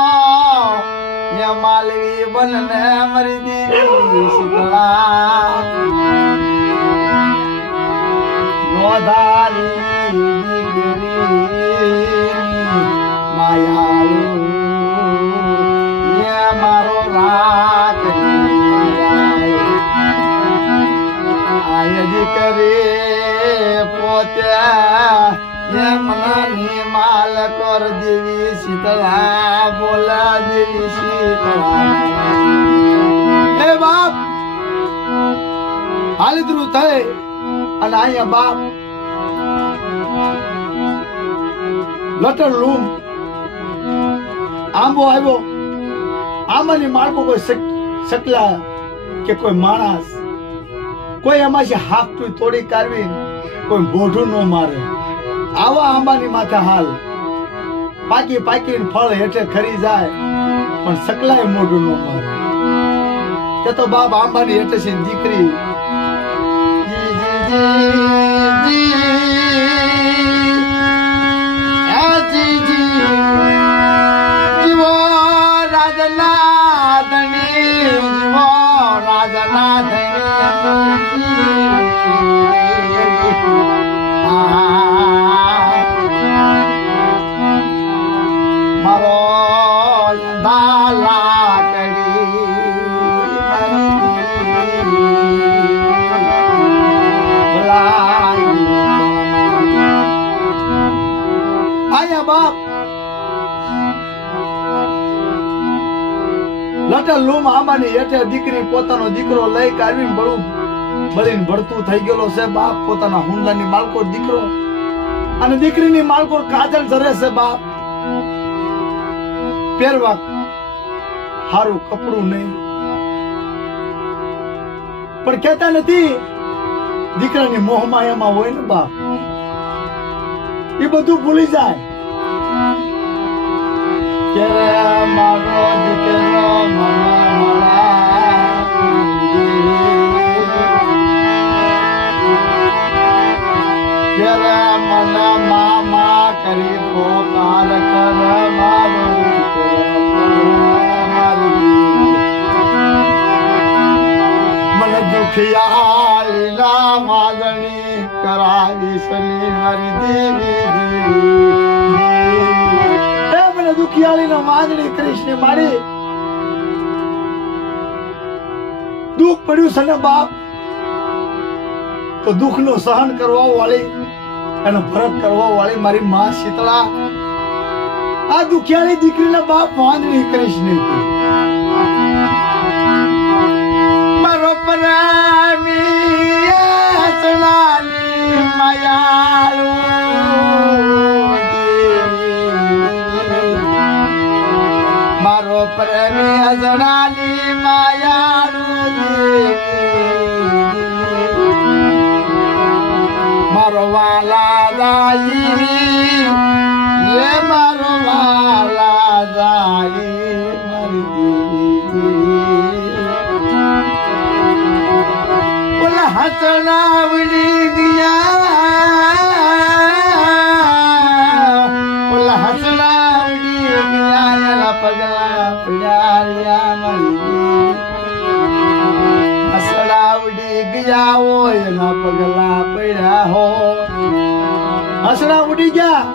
એ માલવી બનને મરી દેવી શીતળા ધારી દીકરી માયાળુ એ મારો રાખ આય દીકરી પોતે મનાની માલ કર દેવી શીતળા બોલા દેવી શીતળા એ બાપ હાલિદ્રું થઈ અને અહીંયા બાપ લટર લૂમ આંબો આવ્યો આંબાની માળકો કોઈ શકલા કે કોઈ માણસ કોઈ એમાંથી હાથ તોડી કાઢવી કોઈ મોઢું ન મારે આવા આંબાની માથે હાલ પાકી ફળ હેઠે ખરી જાય પણ સકલાય મોઢું ન મારે તે તો બાપ આંબાની હેઠે છે દીકરી જીવો રાજના ધણી જીવો રાજના ધણી મારો દાલા કડી આયા બાપ લટર લૂમ આંબાની હેઠે દીકરી પોતાનો દીકરો લઈ કાઢીને બળીને ભળતું થઈ ગયેલો છે બાપ પોતાના હુંડલાની માલકો દીકરો અને દીકરીની માલકો કાજલ ધરે છે બાપ પહેરવા હારું કપડું નહીં પણ કહેતા નથી દીકરાની મોહમાયામાં હોય ને બાપ એ બધું ભૂલી જાય ક્યારે મારો દીકરો ક્યારે મને મામા કરી પોકાર કર મારો મને દુખિયાળીના વાદળી કરાવી સલી મારી દેવી મને દુખિયાળીના વાદળી કૃષ્ણ મારી દુઃખ પડ્યું છે ને બાપ તો દુઃખ નો સહન કરવા વાળી અને ભરત કરવા વાળી મારી માં શીતળા આ દુખિયાળી દીકરીના બાપ વાંદણી કૃષ્ણ મારો પરામી સણાલી માયાળુ મારો પ્રેમી સણાલી માયાળુ મારો વાલા જાય રે મારો વાલા જાય બોલા હસણાવડી ગયા બોલા હસણાવડી ગયા પગલા પડ્યા મારી હસણાવડી ગયા હોય એના પગલા પડ્યા હો હસણા ઉડી ગયા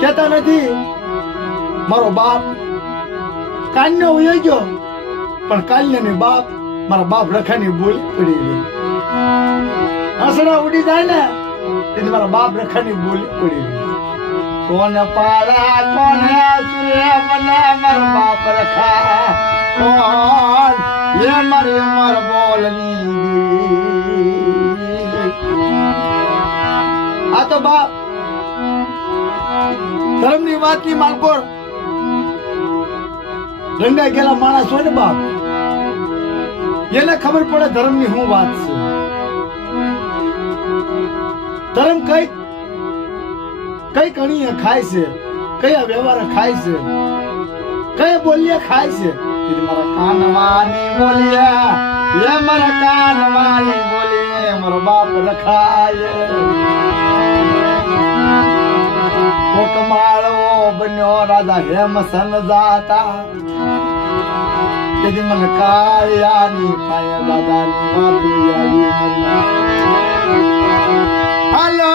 કેતા નથી મારો બાપ કાન્યો ઉયો ગયો પણ કાલ્યની બાપ મારા બાપ રખાની બોલી પડી ગઈ હસણા ઉડી જાય ને તેથી મારા બાપ રખાની બોલી પડી ગઈ કોને પાળા કોને સુરે મને મારા બાપ રખા કોણ એ મારી મર બોલની આ તો બાપ ધર્મની વાતની માલકોર રંગાઈ ગયેલા માણસ હોય ને બાપ એને ખબર પડે ધર્મની શું વાત છે. ધર્મ કઈ કણીએ ખાય છે, કયા વ્યવહાર ખાય છે, કયા બોલ્યા ખાય છે. કીધું મારા કાનવાની બોલ્યા એ મારા કાનવાની બોલીએ મારો બાપ રખાય. કોકમાળવો બન્યો રાજા હેમસન જાતા તેથી મને કાળિયાની પાયા દાદાની વાતું આવી મનમાં. હાલો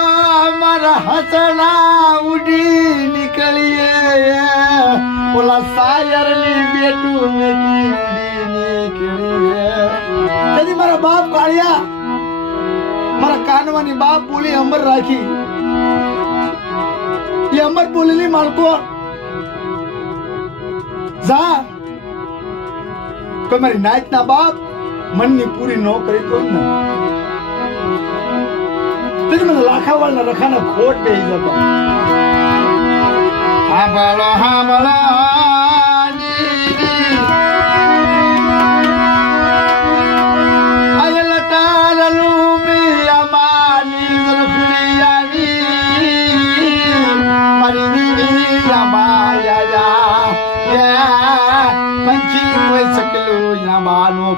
મારા હસણા ઉડી નીકળીએ ઓલા સાયરની બેટું મેકી ઉડી નીકળીએ. તેથી મારા બાપ કાળિયા મારા કાનવાની બાપ બોલી અમર રાખી. એ અમર બોલેલી માલકો જા તમારી નાચ ના બાપ મનની પૂરી ન કરી તો ને મને લાખાવાળ ના રખાના ખોટ બે જતો. હાંભળો હાંભળો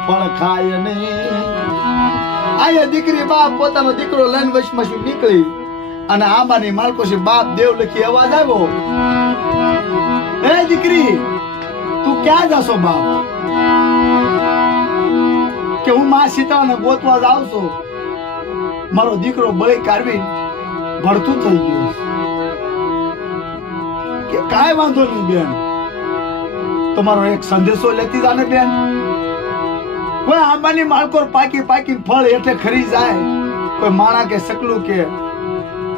ફળ ખાય નહીં. આ દીકરી બાપ પોતાનો દીકરો લઈને વશમાં નીકળી અને આંબાની માલકોશી બાપ દેવ લખી અવાજ આવ્યો, એ દીકરી તું ક્યાં જાશો બાપ? કે હું માં સીતાને ગોતવા જાઉં છું. મારો દીકરો બળી કાઢવી ભડતું થઈ ગયું. કે કાંઈ વાંધો નહીં બેન, તમારો એક સંદેશો લેતી જાને બેન. કોઈ આંબાની માળકોર પાકી પાકી ફળ એટલે ખરી જાય. કોઈ માણા કે સકલું કે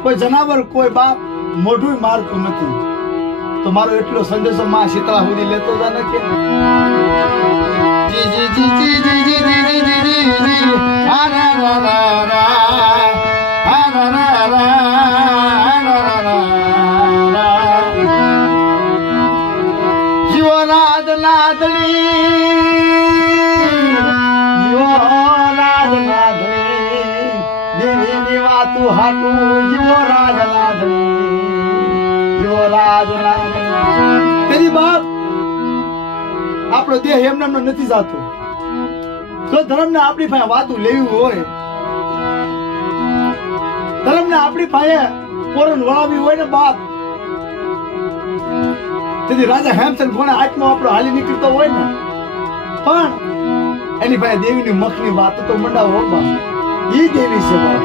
કોઈ જનાવર કોઈ બાપ મોઢું મારતું નથી. તો મારો એટલો સંદેશો માં શીતળા સુધી લેતો જાને કે જી જી જી જી જી જી જી જી જી જી આ રા રા રા રા આ રા રા રા જીવો નાદ નાદની તું હાટું જીવો રાજ લાદણી. તેની બાપ આપણો દેહ એમને નથી જાતો. જો ધર્મને આપણી પાસે વાતું લેવી હોય, ધર્મને આપણી પાસે પોરણ વળાવી હોય ને બાપ, તેથી રાજા હેમચંદ કોણે આત્મા આપણો હાલી નીકળતો હોય ને પણ એની પાસે દેવીની મખની વાતો તો મંડાવો બાપ. ઈ દેવી છે બાપ.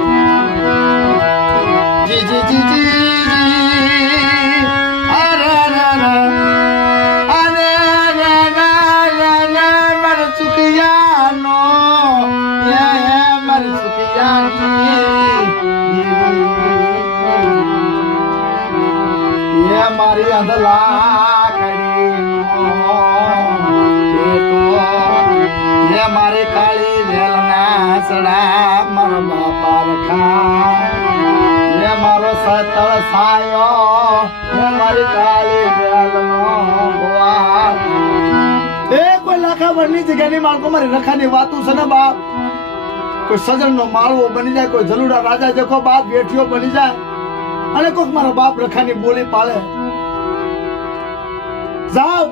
જી જી જી જી જી આ રા રા રા આ રા રા રા રા મર સુખિયાનો એ મર સુખિયાની એ મારી અંધલા કરી એ મારી કાળી વેલના સડા મારા બાપા રખા એ મારો સતળ સાયો એ મારી કાળી વેલનો ભગવાન. એ કોઈ લાખા વરની જગ્યાની માળકો મારી રખાની વાતું છે ને બાપ. કોઈ સજણનો માળવો બની જાય, કોઈ જલુડા રાજા દેખો બાપ વેઠિયો બની જાય અને કોઈક મારો બાપ રખાની બોલી પાલે. જાવ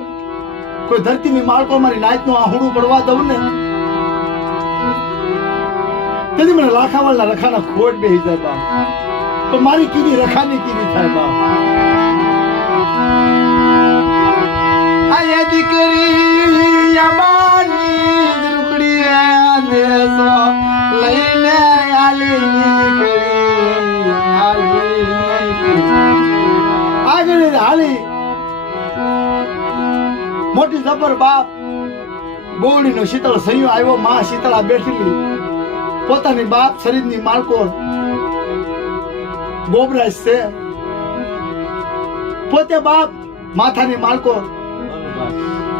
કોઈ ધરતીની માળકો મારી નાચનું આહુડું પડવા દઉં ને તેથી મને લાખાવાળના રખાના ખોટ બેહી જાય બાપ. તો મારી કીધી રખાની કીધી થાય બાપ. આ દીકરી અમારી રૂકડી દેશો લઈને આલી નીકળી આગળ હાલી મોટી જબર બાપ ગોળીનો શીતળ સૈયો આવ્યો. માં શીતળા બેઠેલી પોતાની બાપ શરીરની માળકો ગોબરાજ છે. પોતે બાપ માથાની માળકો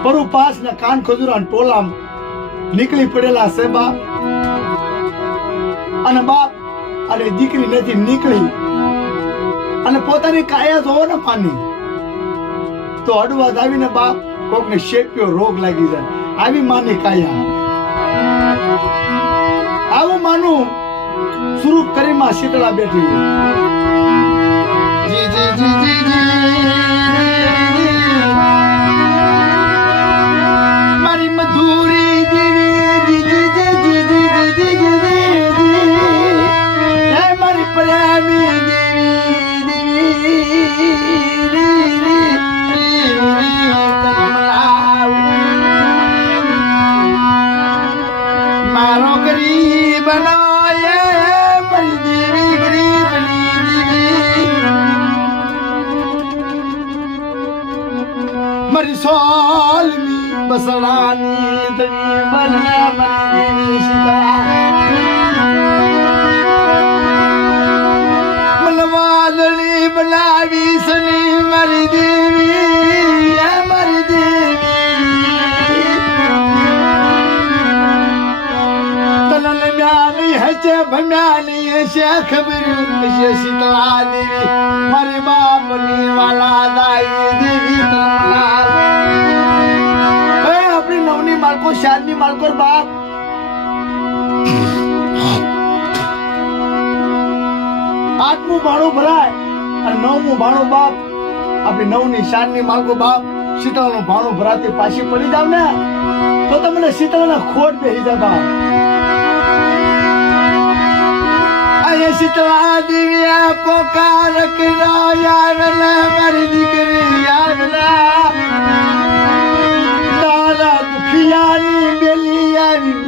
પરુ પાસ ના કાન ખજૂરા ટોલા નીકળી પડેલા છે બાપ. અને બાપ અરે દીકરી નથી નીકળી અને પોતાની કાયા જોવો ને પાની તો અડવાદ આવીને બાપ કોકને શેપ્યો રોગ લાગી જાય. આવી માની કાયા આવું માનું સ્વરૂપ કરી માં શીતળા બેઠી. જી જી જી જી જી મારી મધુરી દેવી જી જી જી જી જી જી જી હે મારી પ્રેમી મારો ગરીબ બનાય મારી દેવી ગરીબની દેવી મારી સોલમી બસડાની ધણી બના મારી દેવી સીતા મને વાદળી બનાવી સની મારી દેવી મારી દેવી તનન મ્યાની હશે ભમ્યાની હશે ખબર હશે શીતળા દેવી મારી બાપની વાલા દાઈ દેવી આપણી નવની માલકો શારની માલકો બાપ આઠમું ભાણું ભરાય અને નવમું ભાણું બાપ આપણી નવની શાનની માલકો બાપ શીતળાનું ભાણું ભરાતી પાછી પડી જાવ ને તો તમને શીતળાના ખોટ બેસી જાય બાપ. અરે શીતળા દેવી પોકાર કર્યો આવેલા મારી દીકરી આવેલા તારા દુખિયાની બેલી આવી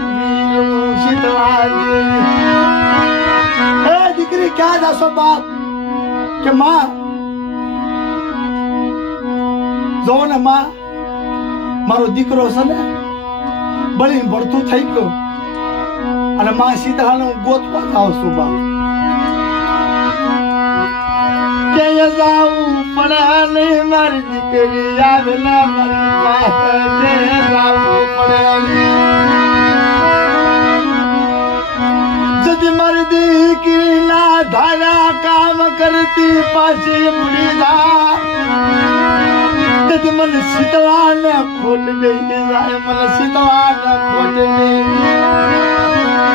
શીતળા દેવી. હે દીકરી ક્યાં જાશો બાપ કે માં જો ને માં મારો દીકરો છે ને બળી ભળતું થઈ ગયો અને માં શીતળાને હું ગોતવા જાઉં છું બાપ. કે જાવું પડે નહીં મારી દીકરી આવેલા મારી પાસે જાવું પડે જદી મારી દીકરી ના ધારા કામ કરતી પાછી મુડી જા તેથી મને શીતળાને ખોટ બેસી જાય મને શીતળાને ખોટ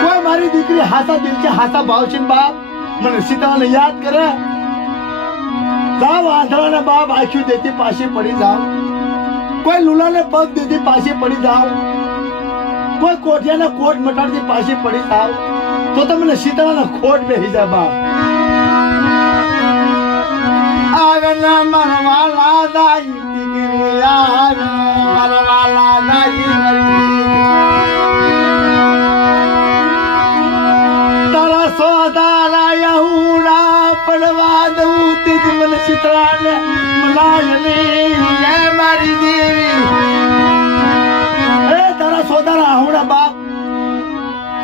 કોઈ મારી દીકરી હાસા દિલથી હાસા ભાવ છે બાપ મને શીતળાને યાદ કરે જાવ આંધળાને બાપ આંખ્યું દેતી પાછી પડી જાવ કોઈ લુલાને પગ દેતી પાછી પડી જાવ કોઈ કોઠિયાને કોટ મટાડતી પાછી પડી જાવ તો તમને શીતળાને ખોટ બેસી જાય બાપ. આવે ને મરવાલા દાઈ દીકરી આવે મરવાલા દાઈ તારા સોદારા યહુડા પડવા દઉં તીજ મને શીતળાને મલાયની મારી દેવી. તારા સોદારા આહુડા બાપ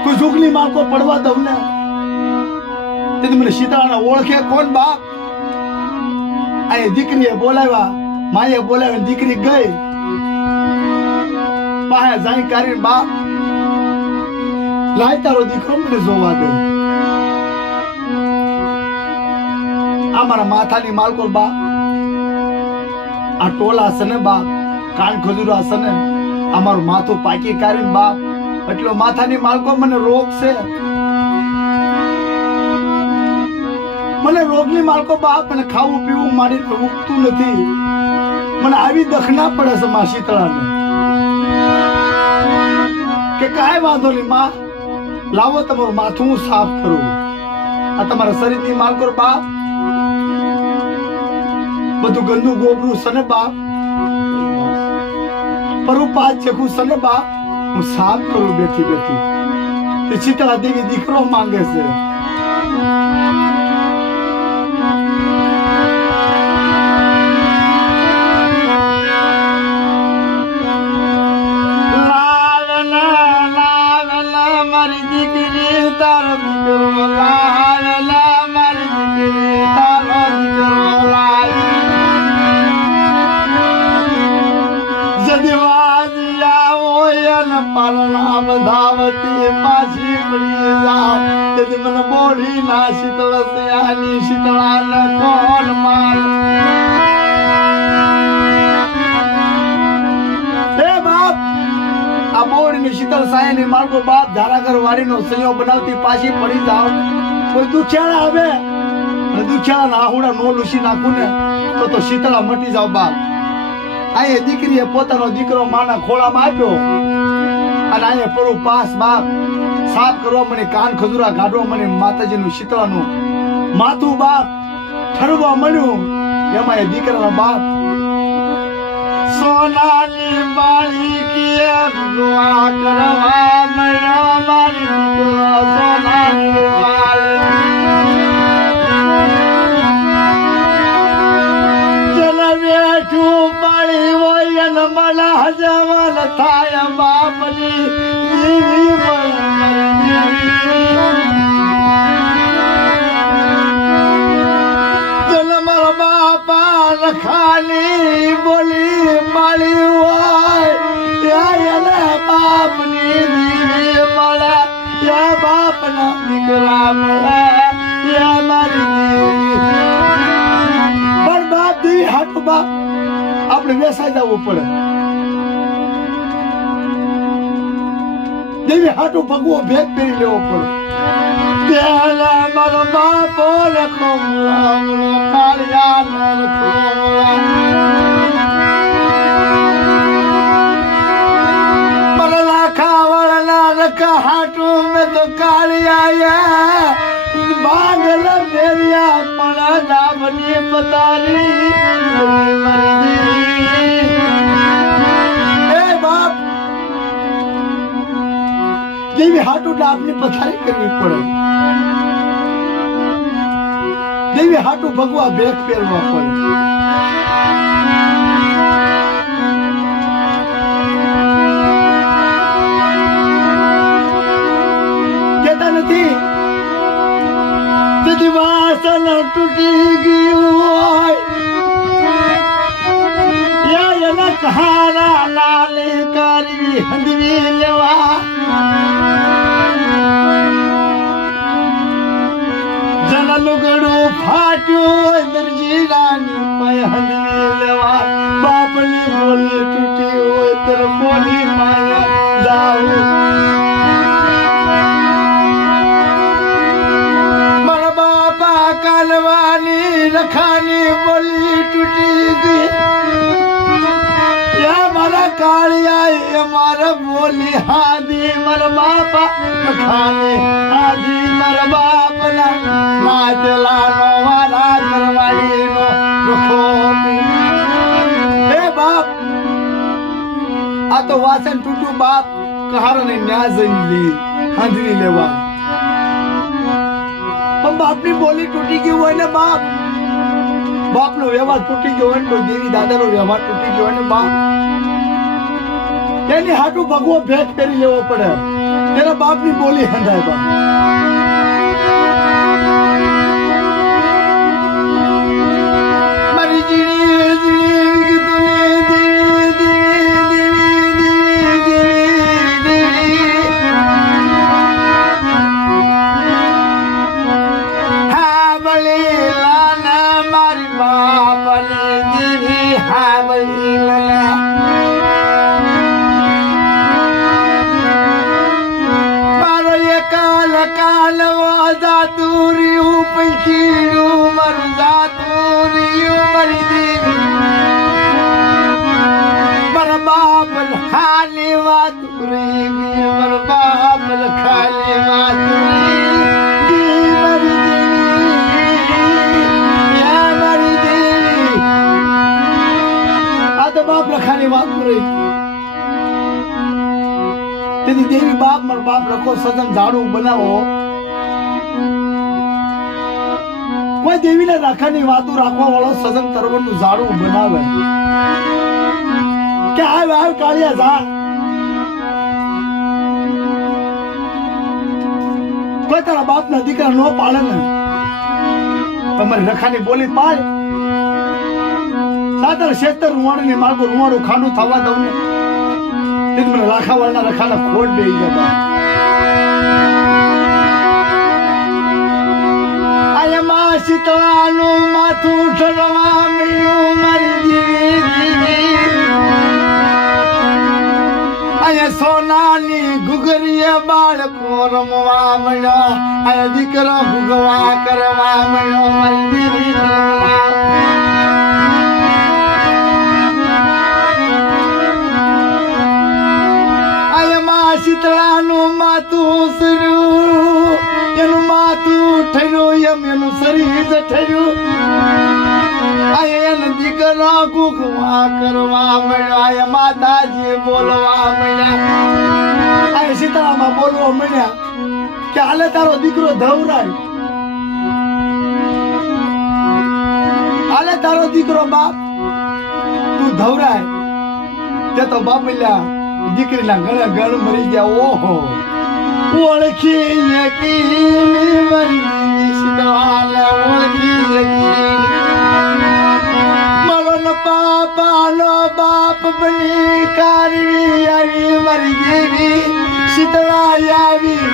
કોઈ ઝુકલી માલકો પડવા દઉં ને તેથી મને શીતળાને ઓળખે કોણ બાપ. આ દીકરીએ બોલાવ્યા માએ બોલાવ્યા દીકરી ગઈ પાસે જાણકારી બાપ લાય તારો દીકરો મને જોવા દે. આ મારા માથાની માલકો બાપ આ ટોલા છે ને બાપ કાન ખજૂરા છે ને અમારું માથું પાકી કાઢીને બાપ એટલો માથાની માલકો મને રોગ છે મને રોગની માલકો બાપ મને ખાવું પીવું મારી ઉગતું નથી મને આવી દખના પડે છે માં શીતળાને કે કાંઈ વાંધો નહીં માં લાવો તમારું માથું હું સાફ કરું. આ તમારા શરીરની માલકો બાપ બધું ગંદુ ગોબરું છે ને બાપ પરુ પાછ ચેખું છે ને બાપ હું સાફ કરું બેઠી બેઠી. તે શીતળા દેવી દીકરો માંગે છે. મારી દીકરી તારો દીકરો લાવેલા મારી દીકરી તારો દીકરો લાવી જદીવા મારા નામ ધાવતી પાછી પડી જાવ તેથી મને બોલી ના શીતળ સયાની શીતળાને કોણ માર હે બાપ આ બોરની શીતળ સાયાની માર્ગો બાપ ધારાગર વાડીનો સંયો બનાવતી પાછી પડી જાવ કોઈ દુખિયાળા આવે અને દુખિયાળા આહુડા નો લૂસી નાખું ને તો શીતળા મટી જાવ બાપ આ દીકરીએ પોતાનો દીકરો માના ખોળામાં આપ્યો અને અહીંયા પરું પાસ બાપ સાફ કરવા મને કાન ખજૂરા કાઢવા મને માતાજીનું શીતળાનું માથું બાપ ઠરવા મળ્યું એમાં એ દીકરાનો બાપ સોનાની બાળી કે દુઆ કરવા મળ્યો મારી દીકરો સોનાની બાળી બેઠું પાણી હોય ને મને હજાવલ થાય બાપની જીવી મારા બાપા લખાની બોલી પાણી હોય એને બાપની જીવી મળે યા બાપના દીકરા મળે યા મારી દેવી હાટુ બાપ આપણે વેસાઈ જવું પડે દેવી હાટુ ભગવો ભેદ પહેરી લેવો પડે પેલા મારો બાપો લખો કાળિયા લખો મને લાખા વળના રખા હાટુ મેં તો કાળિયા બાગલ મેરિયા પણ ડાબની પતારી એ બાપ જેવી હાટુ ડાબની પથારી કરવી પડે જેવી હાટુ ભગવા ભેખ પહેરવા પડે કેતા નથી વાસન તૂટી ગયું હોય એના કહારા લાલ કરવી હંદવી લેવા જન લુગડું ફાટ્યું દરજી રાની પાય હંદવી લેવા બાપની બોલી તૂટી હોય તર બોલી પાય જાવું કાલવાની રખાની બોલી તૂટી ગઈ યા મારા કાળિયા મારા બોલી હાદી મારા બાપા રખાની હાદી મારા બાપના માતલાનો વાલા કરવાડીનો રખો હે બાપ આ તો વાસણ તૂટ્યું બાપ કહારને ન્યા જઈને લી હાંધવી લેવા બાપની બોલી તૂટી ગઈ હોય ને બાપ બાપનો વ્યવહાર તૂટી ગયો હોય ને કોઈ દેવી દાદાનો વ્યવહાર તૂટી ગયો હોય ને બાપ એની હાટુ ભગવો ભેટ કરી લેવો પડે તેના બાપની બોલી હંધાય બાપ મારી જીણી જીણી દેવી બાપ મારો બાપ રખો સજન ઝાડું બનાવો કોઈ દેવીને રાખવાની વાતો રાખવા વાળો સજન તરવરનું ઝાડું બનાવે કે આવ આવ કાળિયા ઝાડ કોઈ તારા બાપના દીકરા નો પાડે ને તમારી રખાની બોલી પાડ સાતર 76 રૂવાડની માર્ગો રૂવાડું ખાંડું થવા દઉં ને તે મને લાખાવાળના રખાના ખોટ બેહી ગયા આયમાં શીતળાનું માથું ઠરવા મળ્યું મારી દીવી આયા સોનાની ઘુઘરીએ બાળકો રમવા મળ્યા આયા દીકરો ભૂગવા કરવા મળ્યો મારી દીવી આયમાં શીતળાનું માથું સર્યું એનું માથું ઠર્યું એમ એનું શરીર ઠર્યું આયન દીકરો ભૂગવા કરવા મળ્યો આયા માતાજી બોલવા મળ્યા આય શીતળામાં બોલવા મળ્યા કે હાલે તારો દીકરો ધવરાય હાલે તારો દીકરો બાપ તું ધવરાય તે તો બાપલ્યા દીકરીના ગળે ગળ મરી ગયા ઓહો ઓળખી યકીની મરી શીતળાને ઓળખી મારો ન પાપાનો બાપ બની કારવી આવી મરી જેવી શીતળા આવી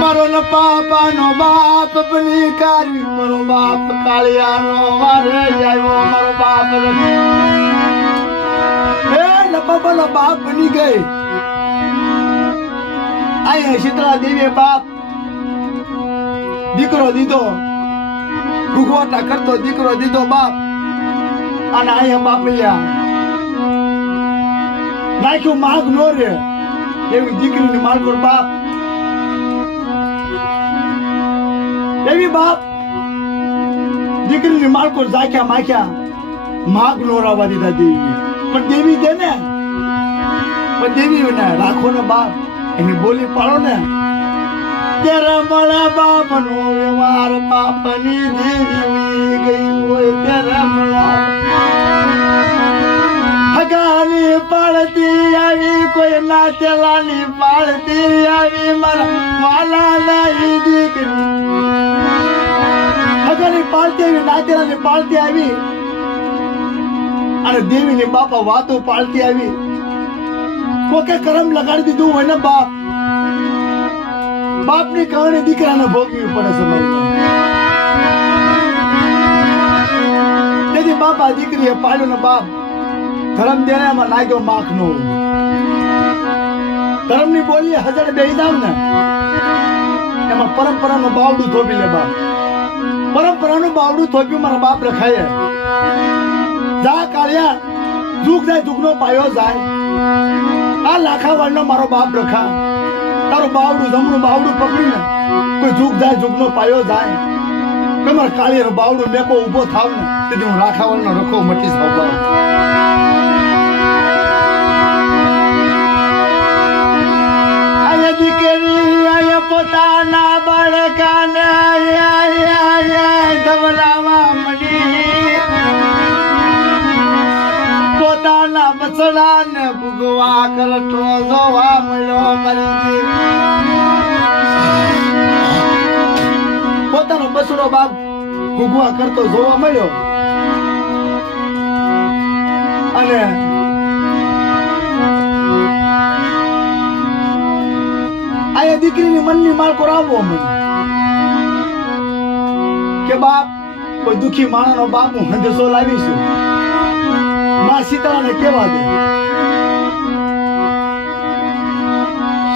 મારો ન પાપાનો બાપ બની કારવી મારો બાપ કાળિયાનો વારે આવ્યો મારો બાપ બાપાનો બાપ બની ગઈ આય શીતળા દેવી બાપ દીકરો દીધો ભૂગવાટા કરતો દીકરો દીધો બાપ અને અહીંયા બાપલ્યા નાખ્યું માગ નો રે એવી દીકરીની માલકોર બાપ એવી બાપ દીકરીની માલકોર જાખ્યા માખ્યા માગ નો રાવા દીધા દેવી પણ દેવી દે ને પણ દેવી ને રાખો ને બાપ એની બોલી પાડો ને ત્યારે મળે બાપ નો વ્યવહાર બાપની દેવી ગઈ હોય ત્યારે મળે હગાની પાળતી આવી કોઈ નાચેલાની પાળતી આવી મારા વાલા નાઈ દીકરી હગાની પાળતી આવી નાચેલાની પાળતી આવી અને દેવીની બાપા વાતો પાળતી આવી કોકે કરમ લગાડી દીધું હોય ને બાપની કહાણી દીકરાને ભોગવી પડે છે તેથી બાપા દીકરીએ પાડ્યો ને બાપ ધર્મ દેવામાં લાગ્યો માખ નો ધર્મની બોલી હજાર બેહી જાવ ને એમાં પરંપરાનું બાવડું થોપી લે બાપ પરંપરાનું બાવડું થોપ્યું મારા બાપ રખાય જા કાળિયા દુઃખ જાય દુઃખનો પાયો જાય આ લાખાવાળનો મારો બાપ રખા તારું બાવડું જમણું બાવડું પકડીને કોઈ ઝૂક જાય ઝૂકનો પાયો જાય કોઈ મારા કાળિયાનો બાવડું મેકો ઊભો થાવ ને તેથી હું લાખાવાળનો રખો મટી થાવ આયા દીકરી આયા પોતાના બાળકાને ધવરાવા મળી પોતાના બસડાને ભૂગવા કરતો જોવા મળ્યો મરી પોતાનો બસડો બાપ ભૂગવા કરતો જોવા મળ્યો અને આયા દીકરીની મનની માળકો રાવવો મને કે બાપ કોઈ દુખી માણસનો બાપ હું હંદેશો લાવીશું માં સીતાને કેવા દે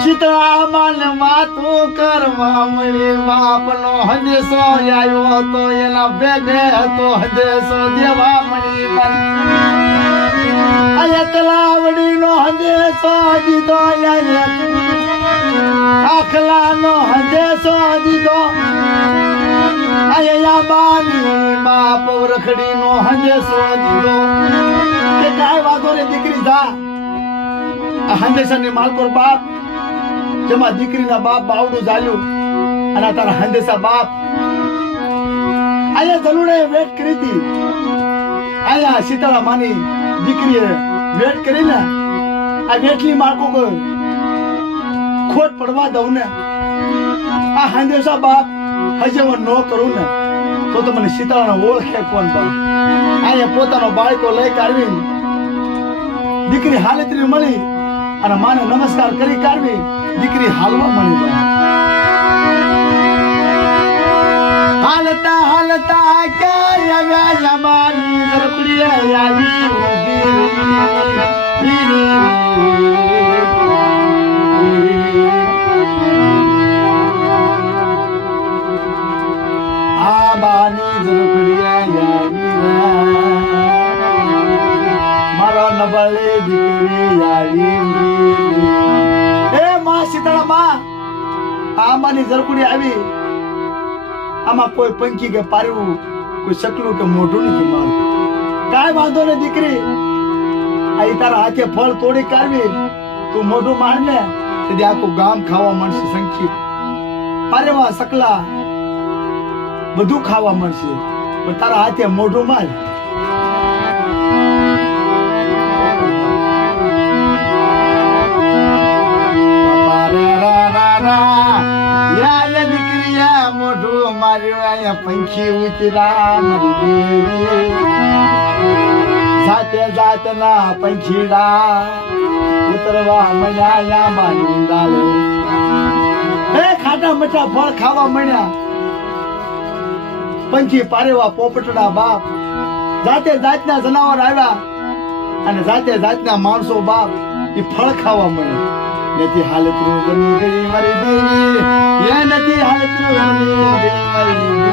સીતા માને માતું કરવા મળી બાપનો હંદેશો આવ્યો હતો એના ભેગે હતો હંદેશો દેવા મળી આયા તલાવડીનો હંદેશો દીધો આખલાનો હંદેશો દીધો આયા બાની બાપ રખડીનો હંદેશો દીધો કે કાય વાગો રે દીકરી જા આ હંદેશાની માલકોર બાપ જેમાં દીકરીના બાપ બાવડું ઝાલ્યું અને તારા હંદેશા બાપ આયા જલુડે વેટ કરી હતી આયા શીતળા માની દીકરીએ વેટ કરીને આ વેટલી માળકો કોઈ ખોટ પડવા દઉં ને આ હંદેશા બાપ હજવન ન કરું ને તો મને શીતળાને ઓળખે કોણ બાપ અહીંયા પોતાનો બાળકો લઈ કાઢવી દીકરી હાલતરી મળી અને માને નમસ્કાર કરી કાઢવી દીકરી હાલવા મળી બાપ. હાલતા હાલતા ક્યાં આવ્યા જમાની ઝરપડી આવી આ બાની ઝરપડી આવી મારો નબળે દીકરી આવી એ માં શીતળા માં આ માની ઝરપડી આવી આમાં કોઈ પંખી કે પારવું કોઈ શકલું કે મોઢું નથી મારું કાંઈ વાંધો ને દીકરી આ તારા હાથે ફળ તોડી કાઢવી તું મોઢું માર ને તેથી આખું ગામ ખાવા મળશે સંખી પારેવા શકલા બધું ખાવા મળશે પણ તારા હાથે મોઢું માર મોઢું માર્યું અહીંયા પંખી ઉતરા જાતે જાતના પંખીડા ઉતરવા મળ્યા મારી ડાલે એ ખાટા મીઠા ફળ ખાવા મળ્યા પંખી પારેવા પોપટડા બાપ જાતે જાતના જનાવર આવ્યા અને જાતે જાતના માણસો બાપ એ ફળ ખાવા મળ્યા નથી હાલત બની ગઈ મારી દેવી એ નથી હાલત બની ગઈ મારી દેવી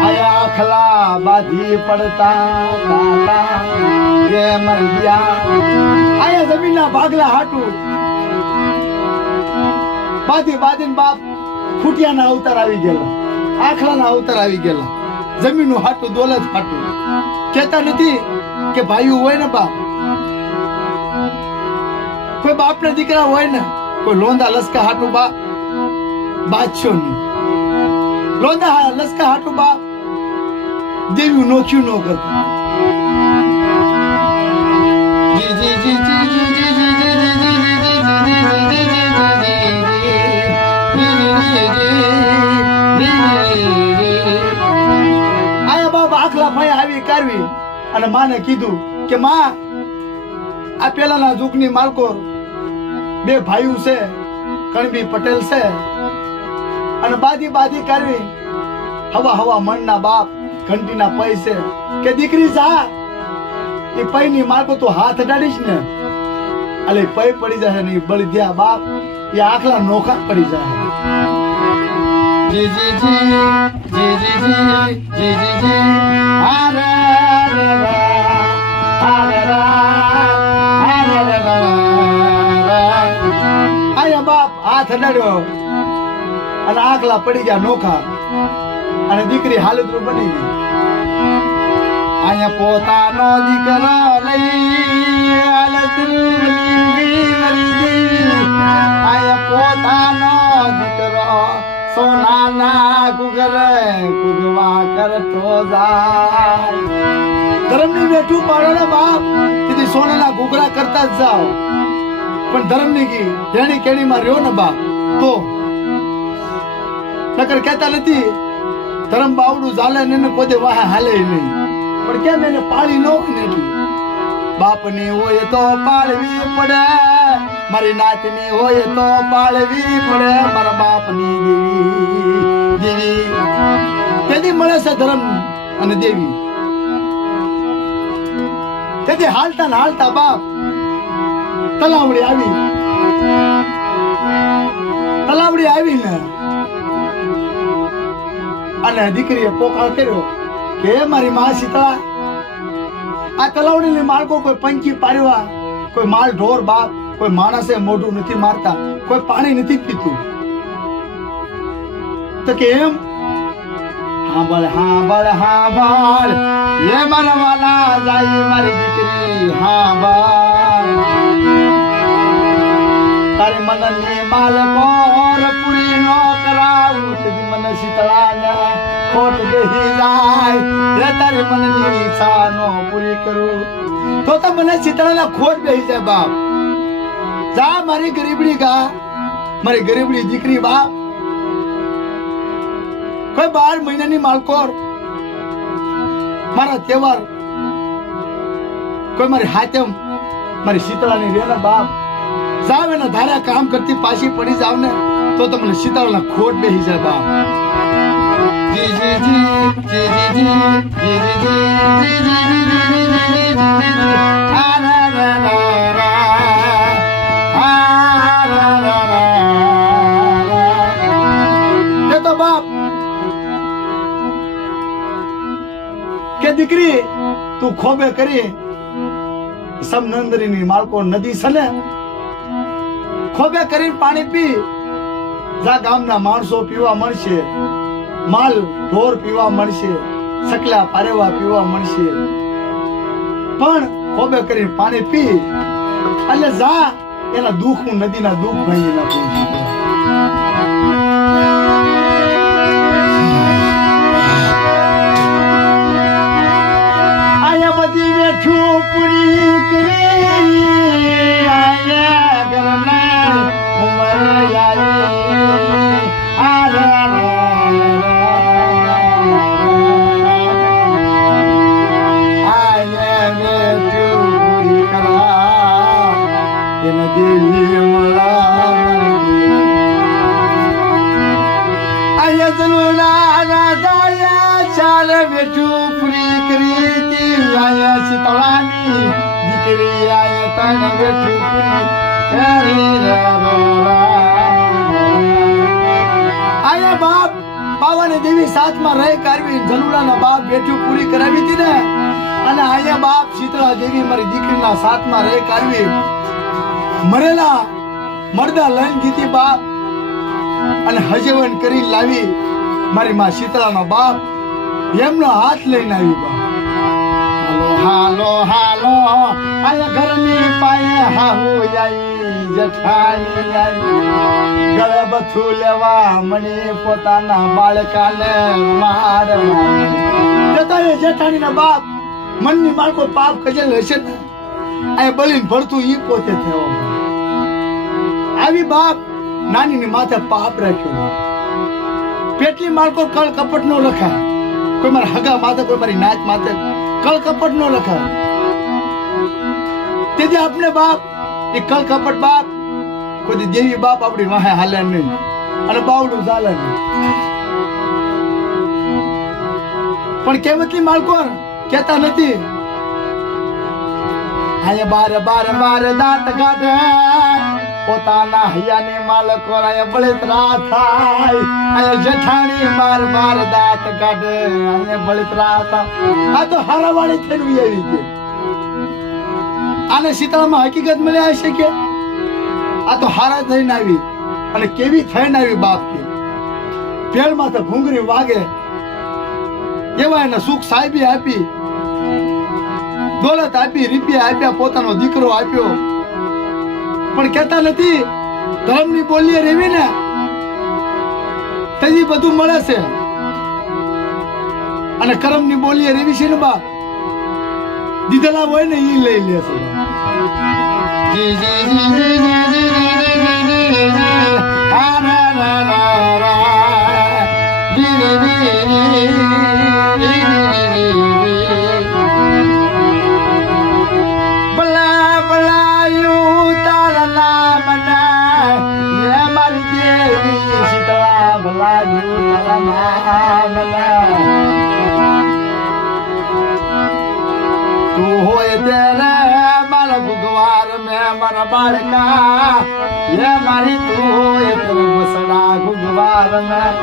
આયા આખલા બાધી પડતા તાતા રે મરદિયા આયા જમીનના ભાગલા હાટું બાધી બાધીન બાપ ખૂટિયાના અવતાર આવી ગયેલા આખલાના અવતાર આવી ગયેલા જમીનનું હાટું દોલત હાટું કહેતા નથી કે ભાઈઓ હોય ને બાપ કોઈ બાપ ના દીકરા હોય ને કોઈ લોંદા લસકા હાટું બાપ બાદશો નહીં લોંદા લસકા હાટું બાપ દેવ્યું નોખ્યું ન કરતું જી જી જી જી જી જી જી આયા બાપ આખલા ભાઈ આવી કરવી અને માને કીધું કે માં આ પેલાના જુગની માલકો બે ભાઈઓ છે કણબી પટેલ છે અને બાદી બાદી કરવી હવા હવા મણના બાપ ઘંટીના પૈ છે કે દીકરી જા એ પૈની માલકો તો હાથ અડાડીશ ને અલે પૈ પડી જાય ને બળી દયા બાપ એ આખલા નોખા પડી જાય જી જી જી જી જી જી જી જી જી આરે આયા બાપ હાથ અડાડ્યો અને આખલા પડી ગયા નોખા અને દીકરી હાલતરૂપ બની ગઈ આયા પોતાનો દીકરો લઈ હાલતરૂપ બની ગઈ મારી દેવી આયા પોતાનો દીકરો સોનાના કુગવા કરતો જાય ધર્મની બેઠું પાડો ને બાપ તેથી સોનાના ઘૂઘરા કરતા જ જાઓ પણ ધર્મની કી જેણી કેણીમાં રહ્યો ને બાપ તો નકર કહેતા નથી ધર્મ બાવડું ચાલે ને પોતે વાહ હાલે નહીં પણ કેમ એને પાળી ન હોય ને એટલી બાપની હોય તો પાળવી પડે મારી નાતની હોય તો પાળવી પડે મારા બાપની દેવી તેથી મળે છે ધર્મ અને દેવી તેથી હાલતા ને હાલતા બાપ તલાવડી આવી ને અને દીકરીએ પોકાર કર્યો કે મારી માં શીતળા આ તલાવડીની માળકો કોઈ પંખી પાડવા કોઈ માલ ઢોર બાપ કોઈ માણસે મોઢું નથી મારતા કોઈ પાણી નથી પીતું તો કે એમ હાંભળ હાંભળ હાંભળ એ મનવાલા જાય મારી દીકરી હાંભળ તારી મનની માલકોર પૂરી નો કરાવું તેથી મને શીતળાને ખોટ બેહી જાય રે તારી મનની ઈચ્છા નો પૂરી કરું તો મને શીતળાને ખોટ બેહી જાય બાપ જા મારી ગરીબડી ગા મારી ગરીબડી દીકરી બાપ કોઈ 12 મહિનાની માલકોર મારા તહેવાર કોઈ મારી હાથે મારી શીતળાની રે ને બાપ સાવ એના ધારા કામ કરતી પાછી પડી જાવ ને તો તમને શીતળાના ખોટ બેસી જાય બાપ જી જી જી જી જી જી જી જી જી જી જી આ રા રા રા રા આ રા રા રા એ તો બાપ કે દીકરી તું ખોબે કરી સમનંદરીની માળકો નદી છે ને ખોબે કરીને પાણી પી જા ગામના માણસો પીવા મળશે માલ ઢોર પીવા મળશે સકલા પારેવા પીવા મળશે પણ ખોબે કરીને પાણી પી એટલે જા એના દુઃખ હું નદીના દુઃખ ભાઈ નાખું આયા બધી વેઠું પૂરી કરી આયા ઘરના ઉમર આવી આયા વેઠું પૂરી કરા એના દેવી મળા આયા જનુના દાયા ચાલ વેઠું પૂરી કરી આયા શીતળાની દીકરી આયા તન બેઠું આયા બાપ બાવાની દેવી સાથમાં રહી કારવી જલુડાના બાપ બેઠું પૂરી કરાવી હતી ને અને આયા બાપ શીતળા દેવી મારી દીકરીના સાથમાં રહી કારવી મરેલા મરદા લઈને દીધી બાપ અને હજવન કરી લાવી મારી માં શીતળાનો બાપ એમનો હાથ લઈને આવી બાપ હાલો હાલો આયા ઘરની પાયે હાહુ આઈ જેઠાણી આઈ ગળે બથું લેવા મને પોતાના બાળકાને મારવા જતા એ જેઠાણીના બાપ મનની માળકો પાપ કજેલ હશે ને આ બલીન ભરતું ઈ પોતે થયો આવી બાપ નાનીની માથે પાપ રાખ્યો પેટલી માળકો કળ કપટ નો લખાય કોઈ મારા હગા માથે કોઈ મારી નાચ માથે કળ કપટ નો લખાય તેથી આપને બાપ એ કળ કપટ બાપ કોઈ દેવી બાપ આપણી વાહે હાલે નહીં અને બાવડું ચાલે નહીં પણ કેવતલી માળકો કેતા નથી આયા બાર બાર બાર દાંત કાઢે પોતાના હૈયાની માલકો આયા બળતરા થાય આયા જેઠાણી બાર બાર દાંત કાઢે આયા બળતરા થાય આ તો હારાવાળી થઈને આવી ગઈ આને શીતળામાં હકીકત મળ્યા હશે કે આ તો હારા થઈને આવી અને કેવી થઈને આવી બાપ કે પેડમાં તો ઘૂંઘરી વાગે એવા એને સુખ સાહેબી આપી દોલત આપી રૂપિયા આપ્યા પોતાનો દીકરો આપ્યો પણ કહેતા નથી ધર્મની બોલીએ રેવી ને તેજી બધું મળે છે અને કર્મની બોલીએ રેવી છે ને બા દીધેલા હોય ને ઈ લઈ લે છે જી જી જી જી જી આ રા રા રા રા જી તું હોય તેરે મારા ભગવાર મેં મારા બાળકા ये मारी તું હોય તેરે બસડા ભગવાર મેં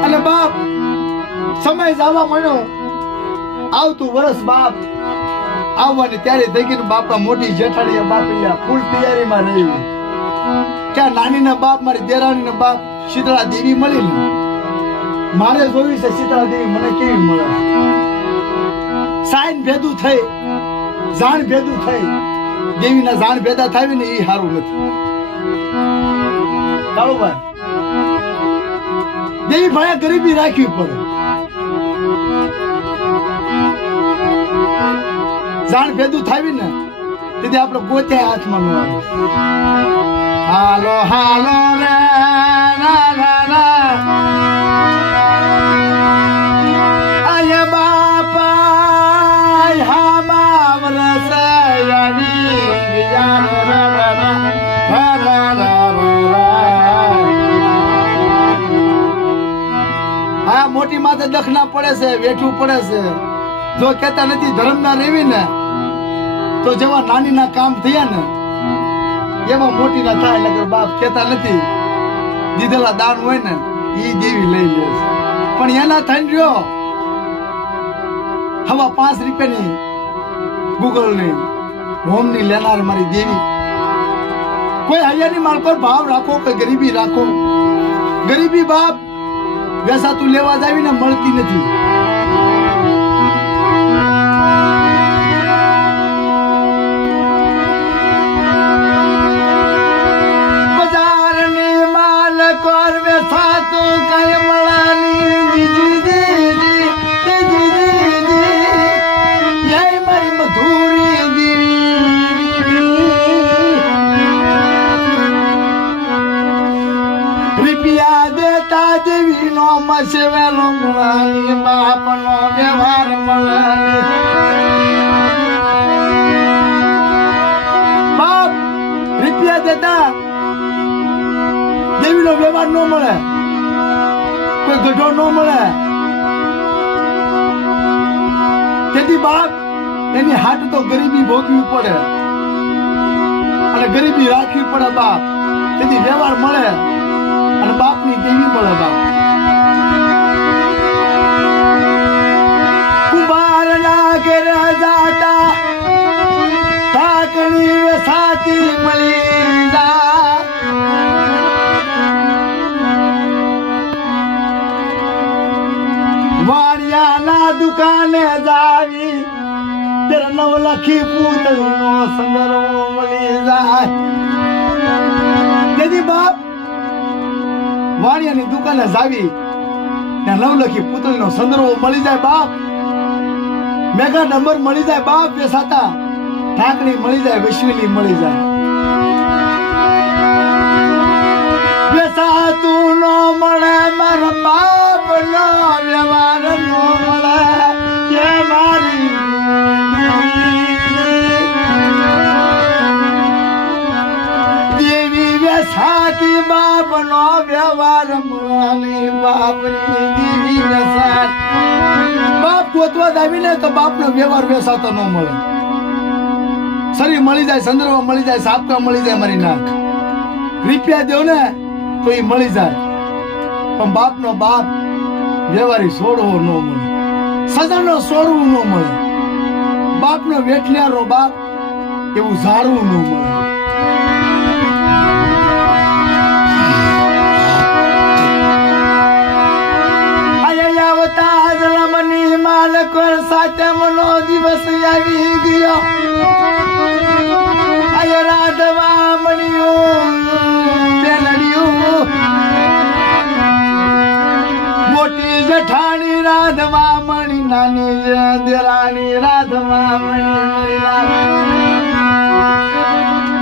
અને બાપ સમય જવા મળ્યો આવતું વર્ષ બાપ આવવાની ત્યારે થઈ ગઈ બાપા મોટી જેઠાણી બાપ ફૂલ તૈયારીમાં રહી ક્યાં નાની ના બાપ મારી દેરાણી ના બાપ શીતળા દેવી મળી ને મારે જોવી છે શીતળા દેવી મને કેવી મળે સાઈન ભેદું થઈ જાણ ભેદું થઈ દેવીના જાણ ભેદા થાય ને એ સારું નથી કાળુભાઈ દેવી ભાઈ ગરીબી રાખવી પડે જાણ ભેદું થાવી ને તેથી આપણે ગોત્યા હાથમાં ન આવે હાલો હાલો રે રા રા રા આય બાપા હા બાવરસ મોટી માથે દખના પડે છે, વેઠવું પડે છે. જો કહેતા નથી ધર્મના રેવી ને તો જેવા નાનીના કામ થયા ને એવા મોટી ના થાય. નકર બાપ કહેતા નથી દીધેલા દાન હોય ને ઈ દેવી લઈ લે છે. પણ એના થઈને રહ્યો હવા 5 રૂપિયાની ગૂગલ ની હોમ ની લેનાર મારી દેવી. કોઈ હૈયાની માલ પર ભાવ રાખો કે ગરીબી રાખો. ગરીબી બાપ વેસાતું લેવા જાવી ને મળતી નથી. બજારની માલ કોર વેસાતું કઈ મળાની જીજી જીજી જીજી જીજી જય મારી મધુરી દેવી. રૂપિયા દેતા દેવી નો મસવેલો મળાની બાપ નો વ્યવહાર મળાની. બાપ રૂપિયા દેતા દેવી નો વ્યવહાર નો મળે, કોઈ ગઢો નો મળે. તેથી બાપ એની હાટ તો ગરીબી ભોગવી પડે અને ગરીબી રાખવી પડે બાપ. તેથી વ્યવહાર મળે અને બાપની દેવી મળે બાપ. કુંભાર ના ઘેર જાતા ઢાકણી વેસાતી મળી જા. વાડિયાના દુકાને જાવી ત્યારે 9 લાખી પૂતળીનો સંદરો મળી જાય. તેથી બાપ વાડિયાની દુકાને જાવી ત્યાં 9 લાખી પૂતળીનો સંદર્ભ મળી જાય બાપ. મેગા નંબર મળી જાય બાપ. વેસાતા ઢાકણી મળી જાય, વૈશ્વિલી મળી જાય. વેસાતું નો મળે મારા બાપ નો વ્યવહાર નો મળે એ મારી દેવી. વેસાતી બાપ નો વ્યવહાર મળે બાપની દેવી વેસાત. બાપ ગોતવા આવીને તો બાપનો વ્યવહાર વેસાતો ન મળે. શરીર મળી જાય, સંદર્ભ મળી જાય, સાપકા મળી જાય મારી નાક. રૂપિયા દેવ ને તો એ મળી જાય. પણ બાપનો બાપ વ્યવહારી છોડવો ન મળે, સજણનો છોડવું ન મળે. બાપનો વેઠલિયારો બાપ એવું ઝાડવું ન મળે. માલકોર સાથે મનો દિવસ આવી ગયો. આય રાધવા મળ્યું બેલડ્યું. મોટી જેઠાણી રાધવા મણી, નાની દેરાણી રાધવા મણી.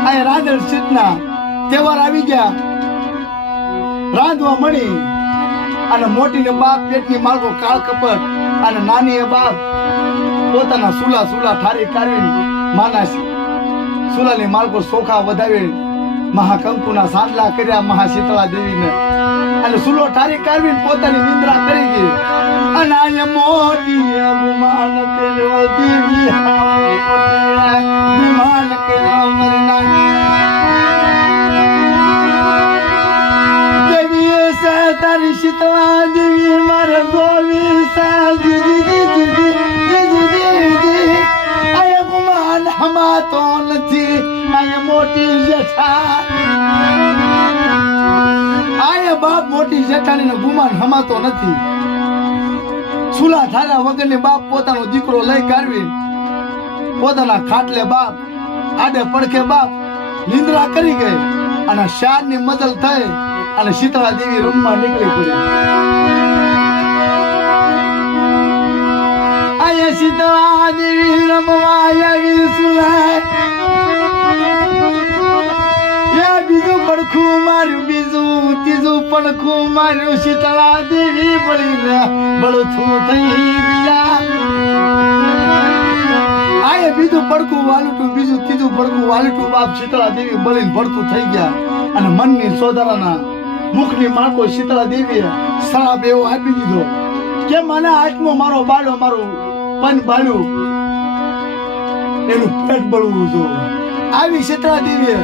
આય રાધર સીતના તહેવાર આવી ગયા. રાધવા મણી અને મોટી ને બાપ પેટની માલકો કાળ કપટ અને નાની એ બાપ પોતાના સુલા ઠારી કાઢી માના સુલાની માલકો સોખા વધાવી મહાકંકુના સાંડલા કર્યા મહાશીતળા દેવીને અને સુલો ઠારી કાઢી પોતાની નિંદ્રા કરી ગઈ. અને આ મોટી ગુમાન કર્યો દેવી, ગુમાન કર્યો મરના તારી શીતળા દેવી મારે ગોવી આય ગુમાન હમાતો નથી. આય મોટી જેઠા આય બાપ મોટી જેઠાણી ને ગુમાન હમાતો નથી. સુલા થારા વગર ને બાપ પોતાનો દીકરો લઈ કાઢવી પોતાના ખાટલે બાપ આડે પડખે બાપ નિંદ્રા કરી ગઈ. અને શાર ની મદલ થઈ અને શીતળા દેવી રૂમમાં નીકળી પડી. આયા શીતળા દેવી રમવા આવી સુલાય. બીજું પડખું માર્યું, બીજું ત્રીજું પડખું માર્યું. શીતળા દેવી પડીને બળથું થઈ ગયા. આયે બીજું પડખું વાલટું, બીજું ત્રીજું પડખું વાલટું. બાપ શીતળા દેવી બળીને ભડતું થઈ ગયા. અને મનની સોદરાના મુખની માળકો શીતળા દેવીએ સળાપ એવો આપી દીધો કે મને હાથમાં મારો બાળો મારું પન બાળ્યું એનું પેટ બળવું જો આવી શીતળા દેવી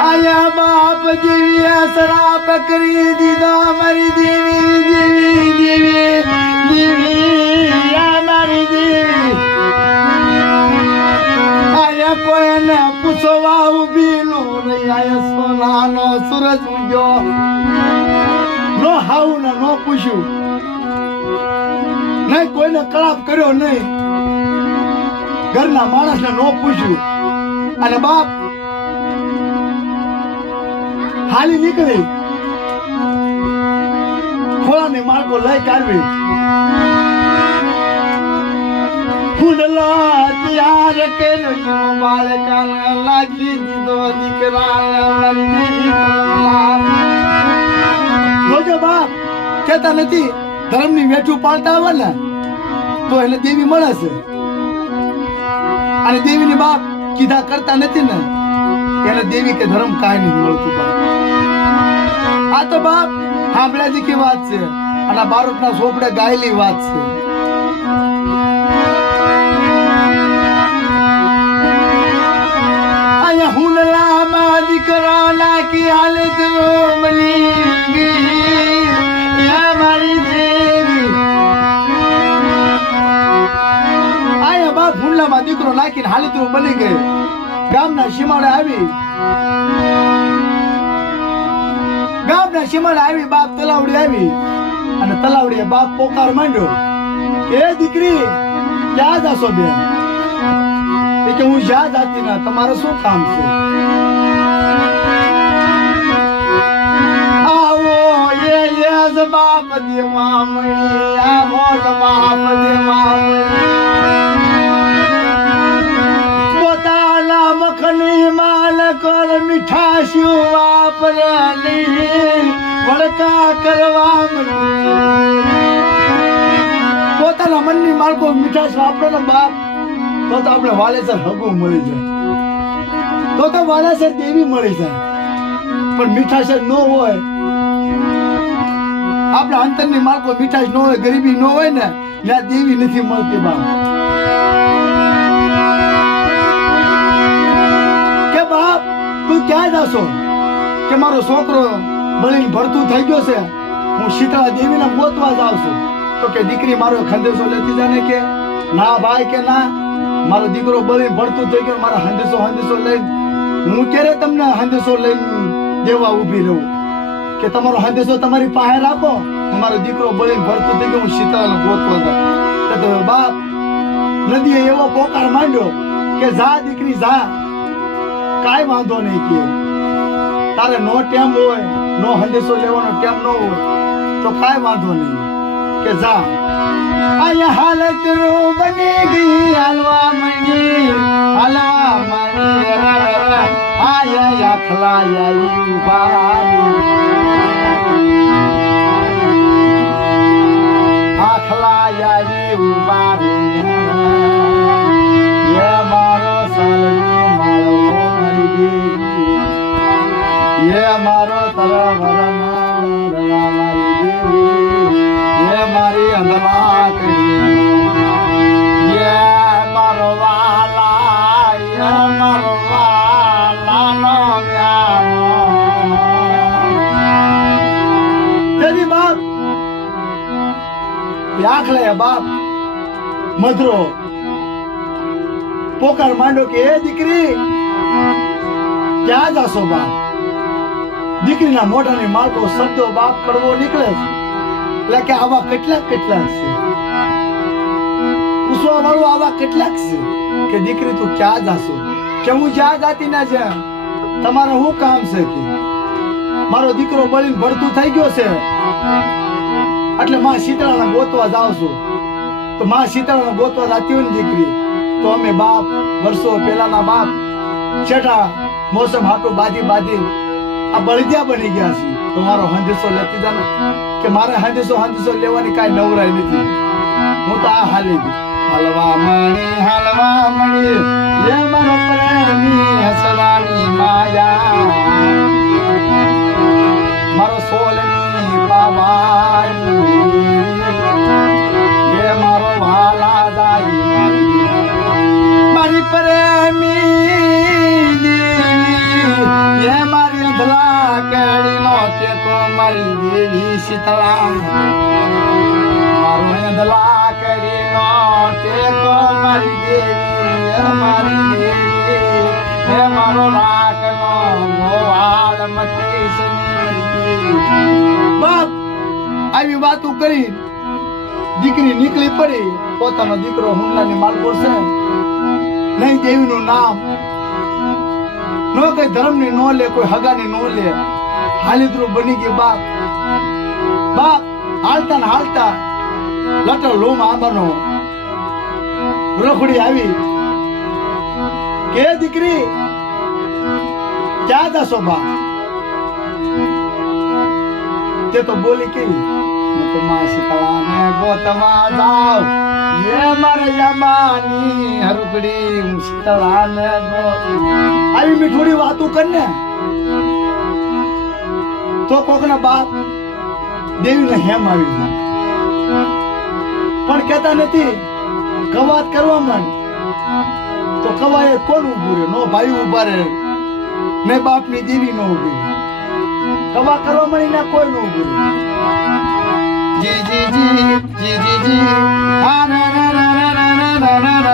આયા બાપ જેવી શ્રાપ કરી દીધો મારી દેવી દેવી દેવી દેવી આ મારી દેવી આયા કોઈને પૂછવા ઉભી નો નહીં આયા સોનાનો સૂરજ ઉગ્યો નો હાવ ને નો પૂછ્યું નહીં કોઈને કળાપ કર્યો નહીં ઘરના માણસને નો પૂછ્યું અને બાપ હાલી નીકળી ખોળાની માળકો લઈ કાઢવી ફૂડલા ત્યાર કે બાળકાને લાગી દીધો દીકરા જોજો બાપ કેતા નથી ધર્મની વેઠું પાળતા આવે ને તો એને દેવી મળે છે અને દેવીની બાપ કીધા કરતા નથી ને એને દેવી કે ધર્મ કાંઈ નહીં મળતું બાપ આ તો બાપ સાંભળ્યા જેવી વાત છે અને બારોટના સોપડે ગાયેલી વાત છે અહીંયા હુંડલામાં દીકરા નાખી હાલત મળી ગઈ મારી દેવી આયા બાપ હુંડલામાં દીકરો નાખીને હાલત બની ગઈ ગામના સીમાડે આવી બાપ તલાવડી આવી અને તલાવડીએ બાપ પોકાર માંડ્યો કે દીકરી ક્યાં જાશો બેન કે હું જ્યાં જાતી ના તમારે શું કામ છે આવો યસ બાપ દેવા મળી આવો બાપ દેવા મળી પોતાના મખની માલ કર મીઠાશી વાપરલી વળકા કરવા પોતાના મનની માળકો મીઠાશ વાપરો ને બાપ તો આપણે વાલેસર હગું મળી જાય તો વાલેસર દેવી મળી જાય પણ મીઠાશ ન હોય આપણા અંતરની માળકો મીઠાશ ન હોય ગરીબી ન હોય ને ત્યાં દેવી નથી મળતી બાપ કે બાપ તું ક્યાં જાશો કે મારો છોકરો બળીને ભરતું થઈ ગયો છે હું શીતળા દેવીને ગોતવા જાઉં છું તો કે દીકરી મારો ખંદેશો લેતી જાને કે ના ભાઈ કે ના મારો દીકરો બળીને ભરતું થઈ ગયો મારા હંદેશો લઈને હું ક્યારે તમને હંદેશો લઈને દેવા ઊભી રહું કે તમારો હંદેશો તમારી પાસે રાખો મારો દીકરો બળીને ભરતું થઈ ગયો હું શીતળાને ગોતવા જાઉં તો બાપ નદીએ એવો પોકાર માંડ્યો કે જા દીકરી જા કાંઈ વાંધો નહીં કે તારે નો ટેમ હોય નો હંદેશો લેવાનો ટેમ ન હોય તો કાંઈ વાંધો નહીં કે જા આયા હાલત રો બની ગઈ હાલવા મણી આયા આખલા આઈ ઉભારી આખલા આઈ ઉભારી યે મારો સાલનો મારો મરી ગઈ યે મારો તરવરનો રવા મારી દેવી યે મારી અંધલા કરી યે મારો વાલા યે મારો વાલા નો મ્યાનો તેરી બાપ આખલે બાપ મધરો પોકાર માંડો કે એ દીકરી ક્યાં જાશો બાપ દીકરીના મોઢાની માળકો શબ્દો બાપ કડવો નીકળે એટલે કે આવા કેટલાક છે પૂછવા વાળું આવા કેટલાક છે કે દીકરી તું ક્યાં જાશો કે હું જ્યાં જાતી ના જ્યાં તમારે શું કામ છે કે મારો દીકરો બળીને ભરતું થઈ ગયો છે એટલે માં શીતળાને ગોતવા જાવ છું તો માં શીતળાને ગોતવા જાતી હોય ને દીકરી તો અમે બાપ વર્ષો પહેલાના બાપ છેટા મોસમ હાટું બાજી આ બળદિયા બની ગયા છે તો મારો હંદેશો લેતી જાને કે મારે હંદેશો લેવાની કાંઈ નવરાય નથી હું તો આ હાલી ગઈ હાલવા મણી એ મારો પ્રેમી હસવાની માયા મારો સોલની પાવાની એ મારો વાલા જાય મારી પ્રેમી દેવી એ મારી અંધલા કેડી નો ટેકો મારી દેવી શીતળા મારો અંધલા કેડી નો ટેકો મારી દેવી એ મારી દેવી એ મારો રાખનો ગોવાળ મતી સની બાપ આવી વાતો કરી દીકરી નીકળી પડી પોતાનો દીકરો હુમલાની માલપુર છે નહીં દેવીનું નામ નો કઈ ધર્મની નો લે કોઈ હગાની નો લે હાલીદ્રું બની ગઈ બાપ બાપ હાલતા ને હાલતા લટર લોમ આંબાનો રખડી આવી કે દીકરી ક્યાં જશો બાપ તે તો બોલી કે હું તો માં શીતળાને ગોતવા જાઉં ये मर यमानी हरकड़ी मुश्तला में आई मीठोड़ी वातों करने तो कोकना बाप देवी ने हेम આવી પણ કહેતા નથી કવાત કરવા મન તો કવાય કોણ ઊભું રે નો ભાઈ ઊભા રે ને બાપની દેવી નો ઊભી કવા કરવા મળી ના કોઈ નો ઊભું જી જી જી જી જી જી આ ના ના ના ના ના ના ના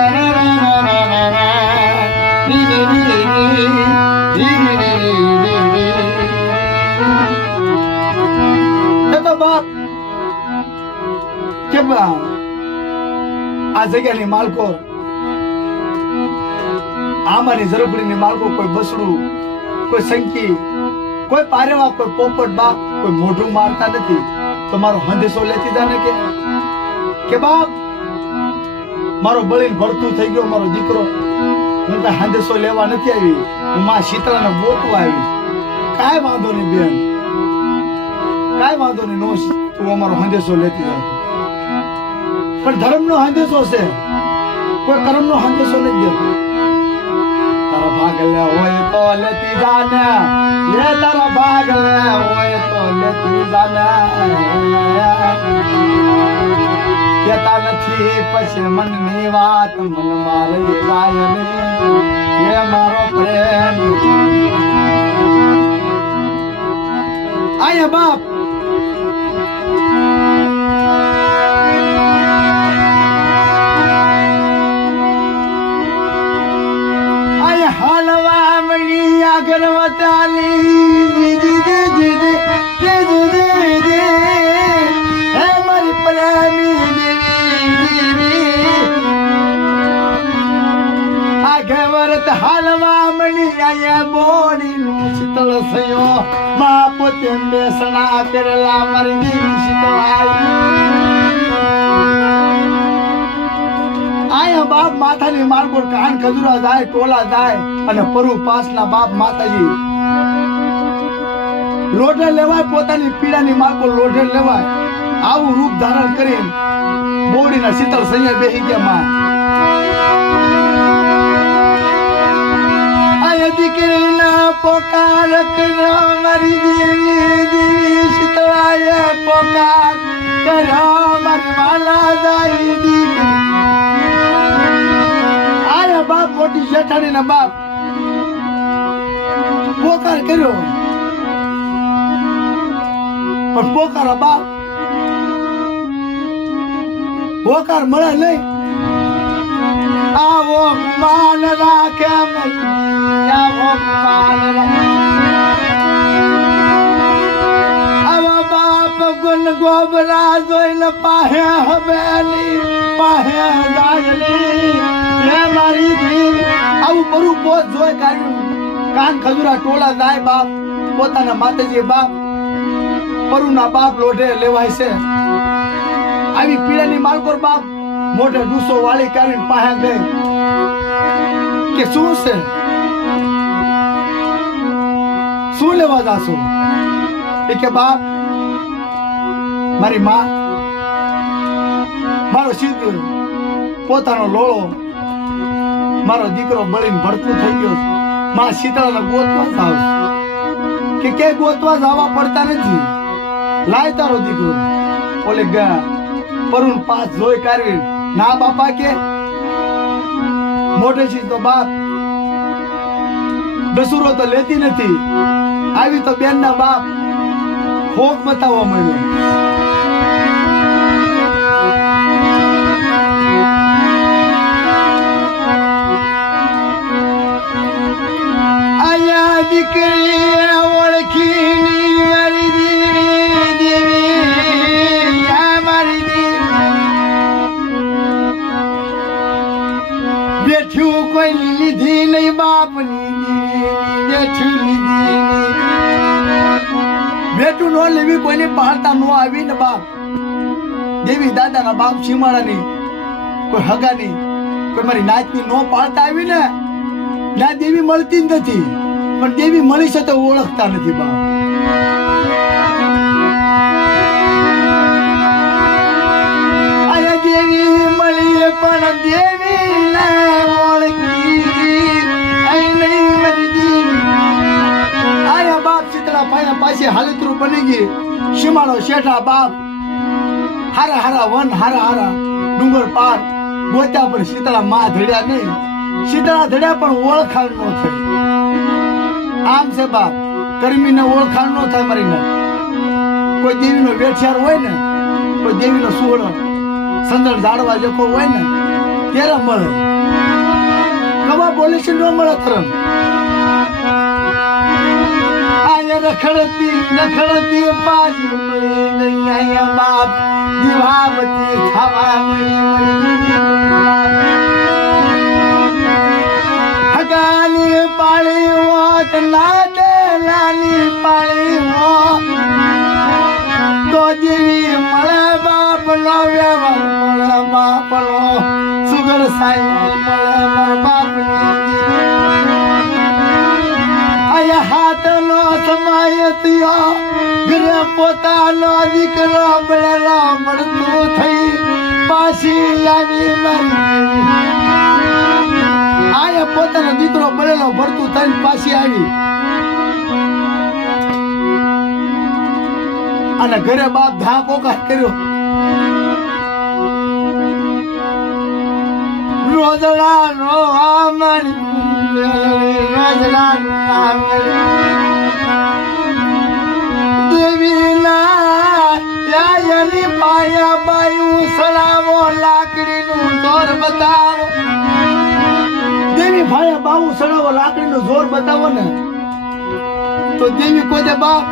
તો બાપ કે આ જગ્યાની માલકો આમાંની ઝરપડીની માલકો કોઈ બસડું કોઈ સંકી કોઈ પારેવા કોઈ પોપટ બાપ કોઈ મોઢું મારતા નથી તો મારો હંદેશો લેતી જાને કે બાપ મારો બળીને ભરતું થઈ ગયો મારો દીકરો હું કઈ હંદેશો લેવા નથી આવી હું માં શીતળાને ગોતવા આવી કાંઈ વાંધો નહીં બેન કાંઈ વાંધો નહીં નો તું અમારો હંદેશો લેતી જા પણ ધર્મનો હંદેશો છે કોઈ કર્મનો હંદેશો નથી દેતો તારા ભાગ લે હોય તો લેતી જાને લે તારા ભાગ લે હોય તો લેતી જાને કેતા નથી પછી મનની વાત મન મારે જાય ને એ મારો પ્રેમ આયા બાપ આયા હાલવા મળી આગરવતાલી જી જી જી જી હે મારી પ્રેમી હાલવા મળી આયા બોડી નું શીતળ થયો મા પોતે બેસણા કરેલા મારી દેવી શીતળ આયા બાપ માથાની માલકોર કાન ખજુરા જાય ટોલા જાય અને પરુ પાસના બાપ માતાજી લોઢે લેવાય પોતાની પીડાની માલકોર લોઢે લેવાય આવું રૂપ ધારણ કરીને બોડીના શીતળ સૈયા બેહી ગયા માં દીકરીના પોકાર કરો મારી દેવી દેવી શીતળાએ પોકાર કરો મારી વાલા જાય દીકરી આયા બાપ મોટી શેઠાણીના બાપ પોકાર કર્યો પણ પોકાર બાપ પોકાર મળે નહીં આવો માન રાખે આવો માન આવો બાપ ગુણ ગોબરા જોઈને પાહે હવેલી પાહે દાયલી હે મારી દી આવું પરું પોત જોઈ કાઢ્યું કાન ખજુરા ટોળા જાય બાપ પોતાના માતાજી બાપ પરુના બાપ લોઢે લેવાય છે આવી પીડાની માલકોર બાપ મોઢે ડૂસો વાળી કરીને પાહે ગઈ કે શું છે શું લેવા જાશો એ કે બાપ મારી માં મારો સિદ્ધ પોતાનો લોળો મારો દીકરો બળીને ભડતું થઈ ગયો છે. માં શીતળાને ગોતવા જ આવશે કે ક્યાંય ગોતવા જવા પડતા નથી. લાય તારો દીકરો ઓલે ગયા પરુણ પાસ જોઈ કાઢવી. ના બાપા કે મોટે છે તો બાપ દસુરો તો લેતી નથી. આવી તો બેન ના બાપ હોક બતાવવા માંડ્યો. આયા દીકરી ઓળખીની મારી દેવી આ મારી દેવી બેઠ્યું કોઈ લીધી નહીં બાપની બેઠું લીધી બેઠું નો લેવી કોઈની પાળતા નો આવી ને બાપ. દેવી દાદાના બાપ સીમાડાની કોઈ હગાની કોઈ મારી નાચની નો પાળતા આવી ને ના દેવી મળતી જ નથી. પણ દેવી મળી છે તો ઓળખતા નથી બાપ. આયા દેવી મળી પણ દેવી ના ઓળખી આઈ નહીં મારી દેવી. આયા બાપ શીતળા પાયા પાસે હાલતરું બની ગઈ. સીમાડો શેઠા બાપ હારા હારા વન હારા હારા ડુંગર પાર ગોત્યા પણ શીતળા માં ધડ્યા નહીં. શીતળા ધડ્યા પણ ઓળખાણ નો થઈ. આમ છે બાપ કર્મીને ઓળખાણ નો થાય મારી ના. કોઈ દેવીનો વેઠિયાર હોય ને કોઈ દેવીનો સુવડો સંદર જાડવા જખો હોય ને ત્યારે મળે. કવા પોલીસ નો મળે તરત. રખડતી પાછી મળી ગઈ અહીંયા બાપ દીવાબતી થવા મળી. હગાની પાળી હોત નાદે નાની પાળી હોત તો દેવી મળે બાપ નો વ્યવહાર મળે બાપ નો સુગર સાઈ મળે બાપ હાથ નો સમય થયો ઘરે પોતાનો દીકરો બળેલો મળતું થઈ પાછી આવી મારી. આયા પોતાનો દીકરો બળેલો ભરતું થઈને પાછી આવી. અને ઘરે બાપ ધા પોકાર કર્યો. રોજડા નો આમણી દેવી ના પાયા બાયું સડાવો લાકડી નું જોર બતાવો. દેવી ભાયા બાવું સડાવો લાકડી નું જોર બતાવો ને તો દેવી કોઈ બાપ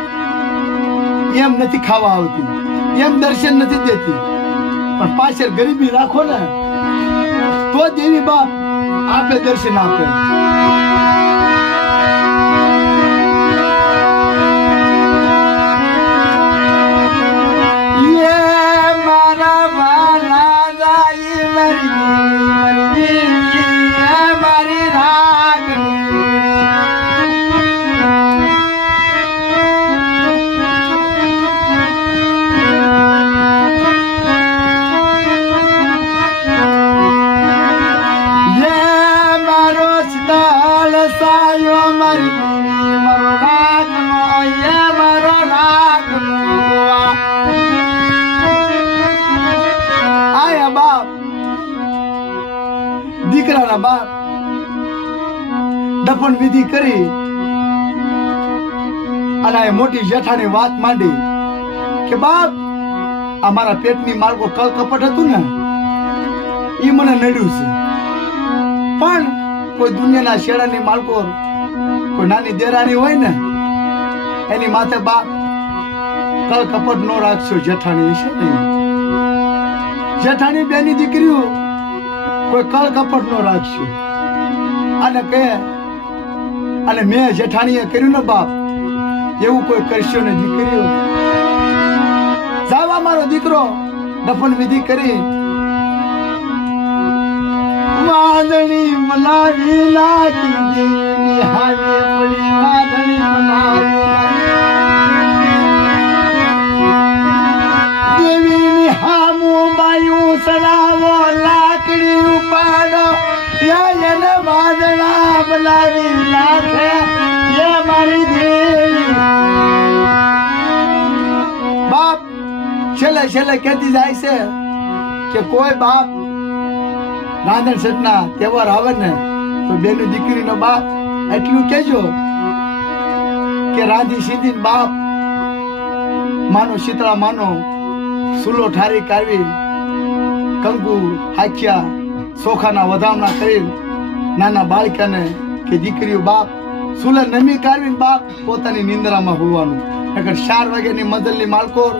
એમ નથી ખાવા આવતી એમ દર્શન નથી દેતી. પણ પાછળ ગરીબી રાખો ને તો દેવી બાપ આપે દર્શન આપે. દીકરાના બાપ દફન વિધિ કરી અને આ મોટી જેઠાની વાત માંડી કે બાપ આ મારા પેટની માળકો કલ કપટ હતું ને એ મને નડ્યું છે. પણ કોઈ દુનિયાના શેડાની માળકો કોઈ નાની દેરાણી હોય ને એની માથે બાપ કલ કપટ નો રાખશો. જેઠાણી છે ને જેઠાણી બેની દીકરીઓ કોઈ કળ કપટ નો રાખશું. અને કે અને મેં જેઠાણીએ કર્યું ને બાપ એવું કોઈ કરશો ને દીકરીઓ. જાવા મારો દીકરો દફન વિધિ કરી વાદળી મનાવી લાગી દેવી હાવે પડી વાદળી મનાવી દેવીની હામું બાયું સડાવો લાકડી ઉપાડો યા એને છેલ્લે કહેતી જાય છે કે કોઈ બાપ રાંધણ સટના તહેવાર આવે ને તો બેનું દીકરીનો બાપ એટલું કહેજો કે રાંધી સીધી બાપ માનો શીતળા માનો સુલો ઠારી કાઢવી કંકુ હાખ્યા સોખાના વધામણા કરી નાના બાળકાને કે દીકરીઓ બાપ સુલે નમી કાઢવીને બાપ પોતાની નિંદ્રામાં હોવાનું નકર 4 વાગ્યાની મદલની માલકોર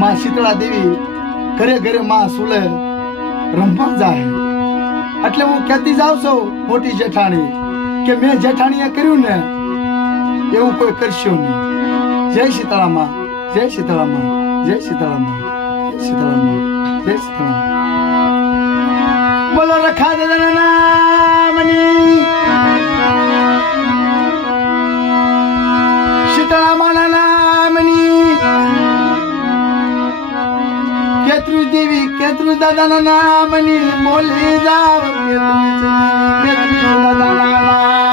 માં શીતળા દેવી ઘરે ઘરે માં સુલે રમવા જાય. એટલે હું કહેતી જાઉં છું મોટી જેઠાણી કે મેં જેઠાણીએ કર્યું ને એવું કોઈ કરશો નહીં. જય શીતળામાં, જય શીતળામાં, જય શીતળામાં, જય શીતળામાં, જય શીતળામાં. બોલો રખા દાદાના નામની, શીતળામાના નામની, કેતરુ દેવી કેતરુ દાદાના નામની બોલી જાવ, કેતરુ દાદાના નામ.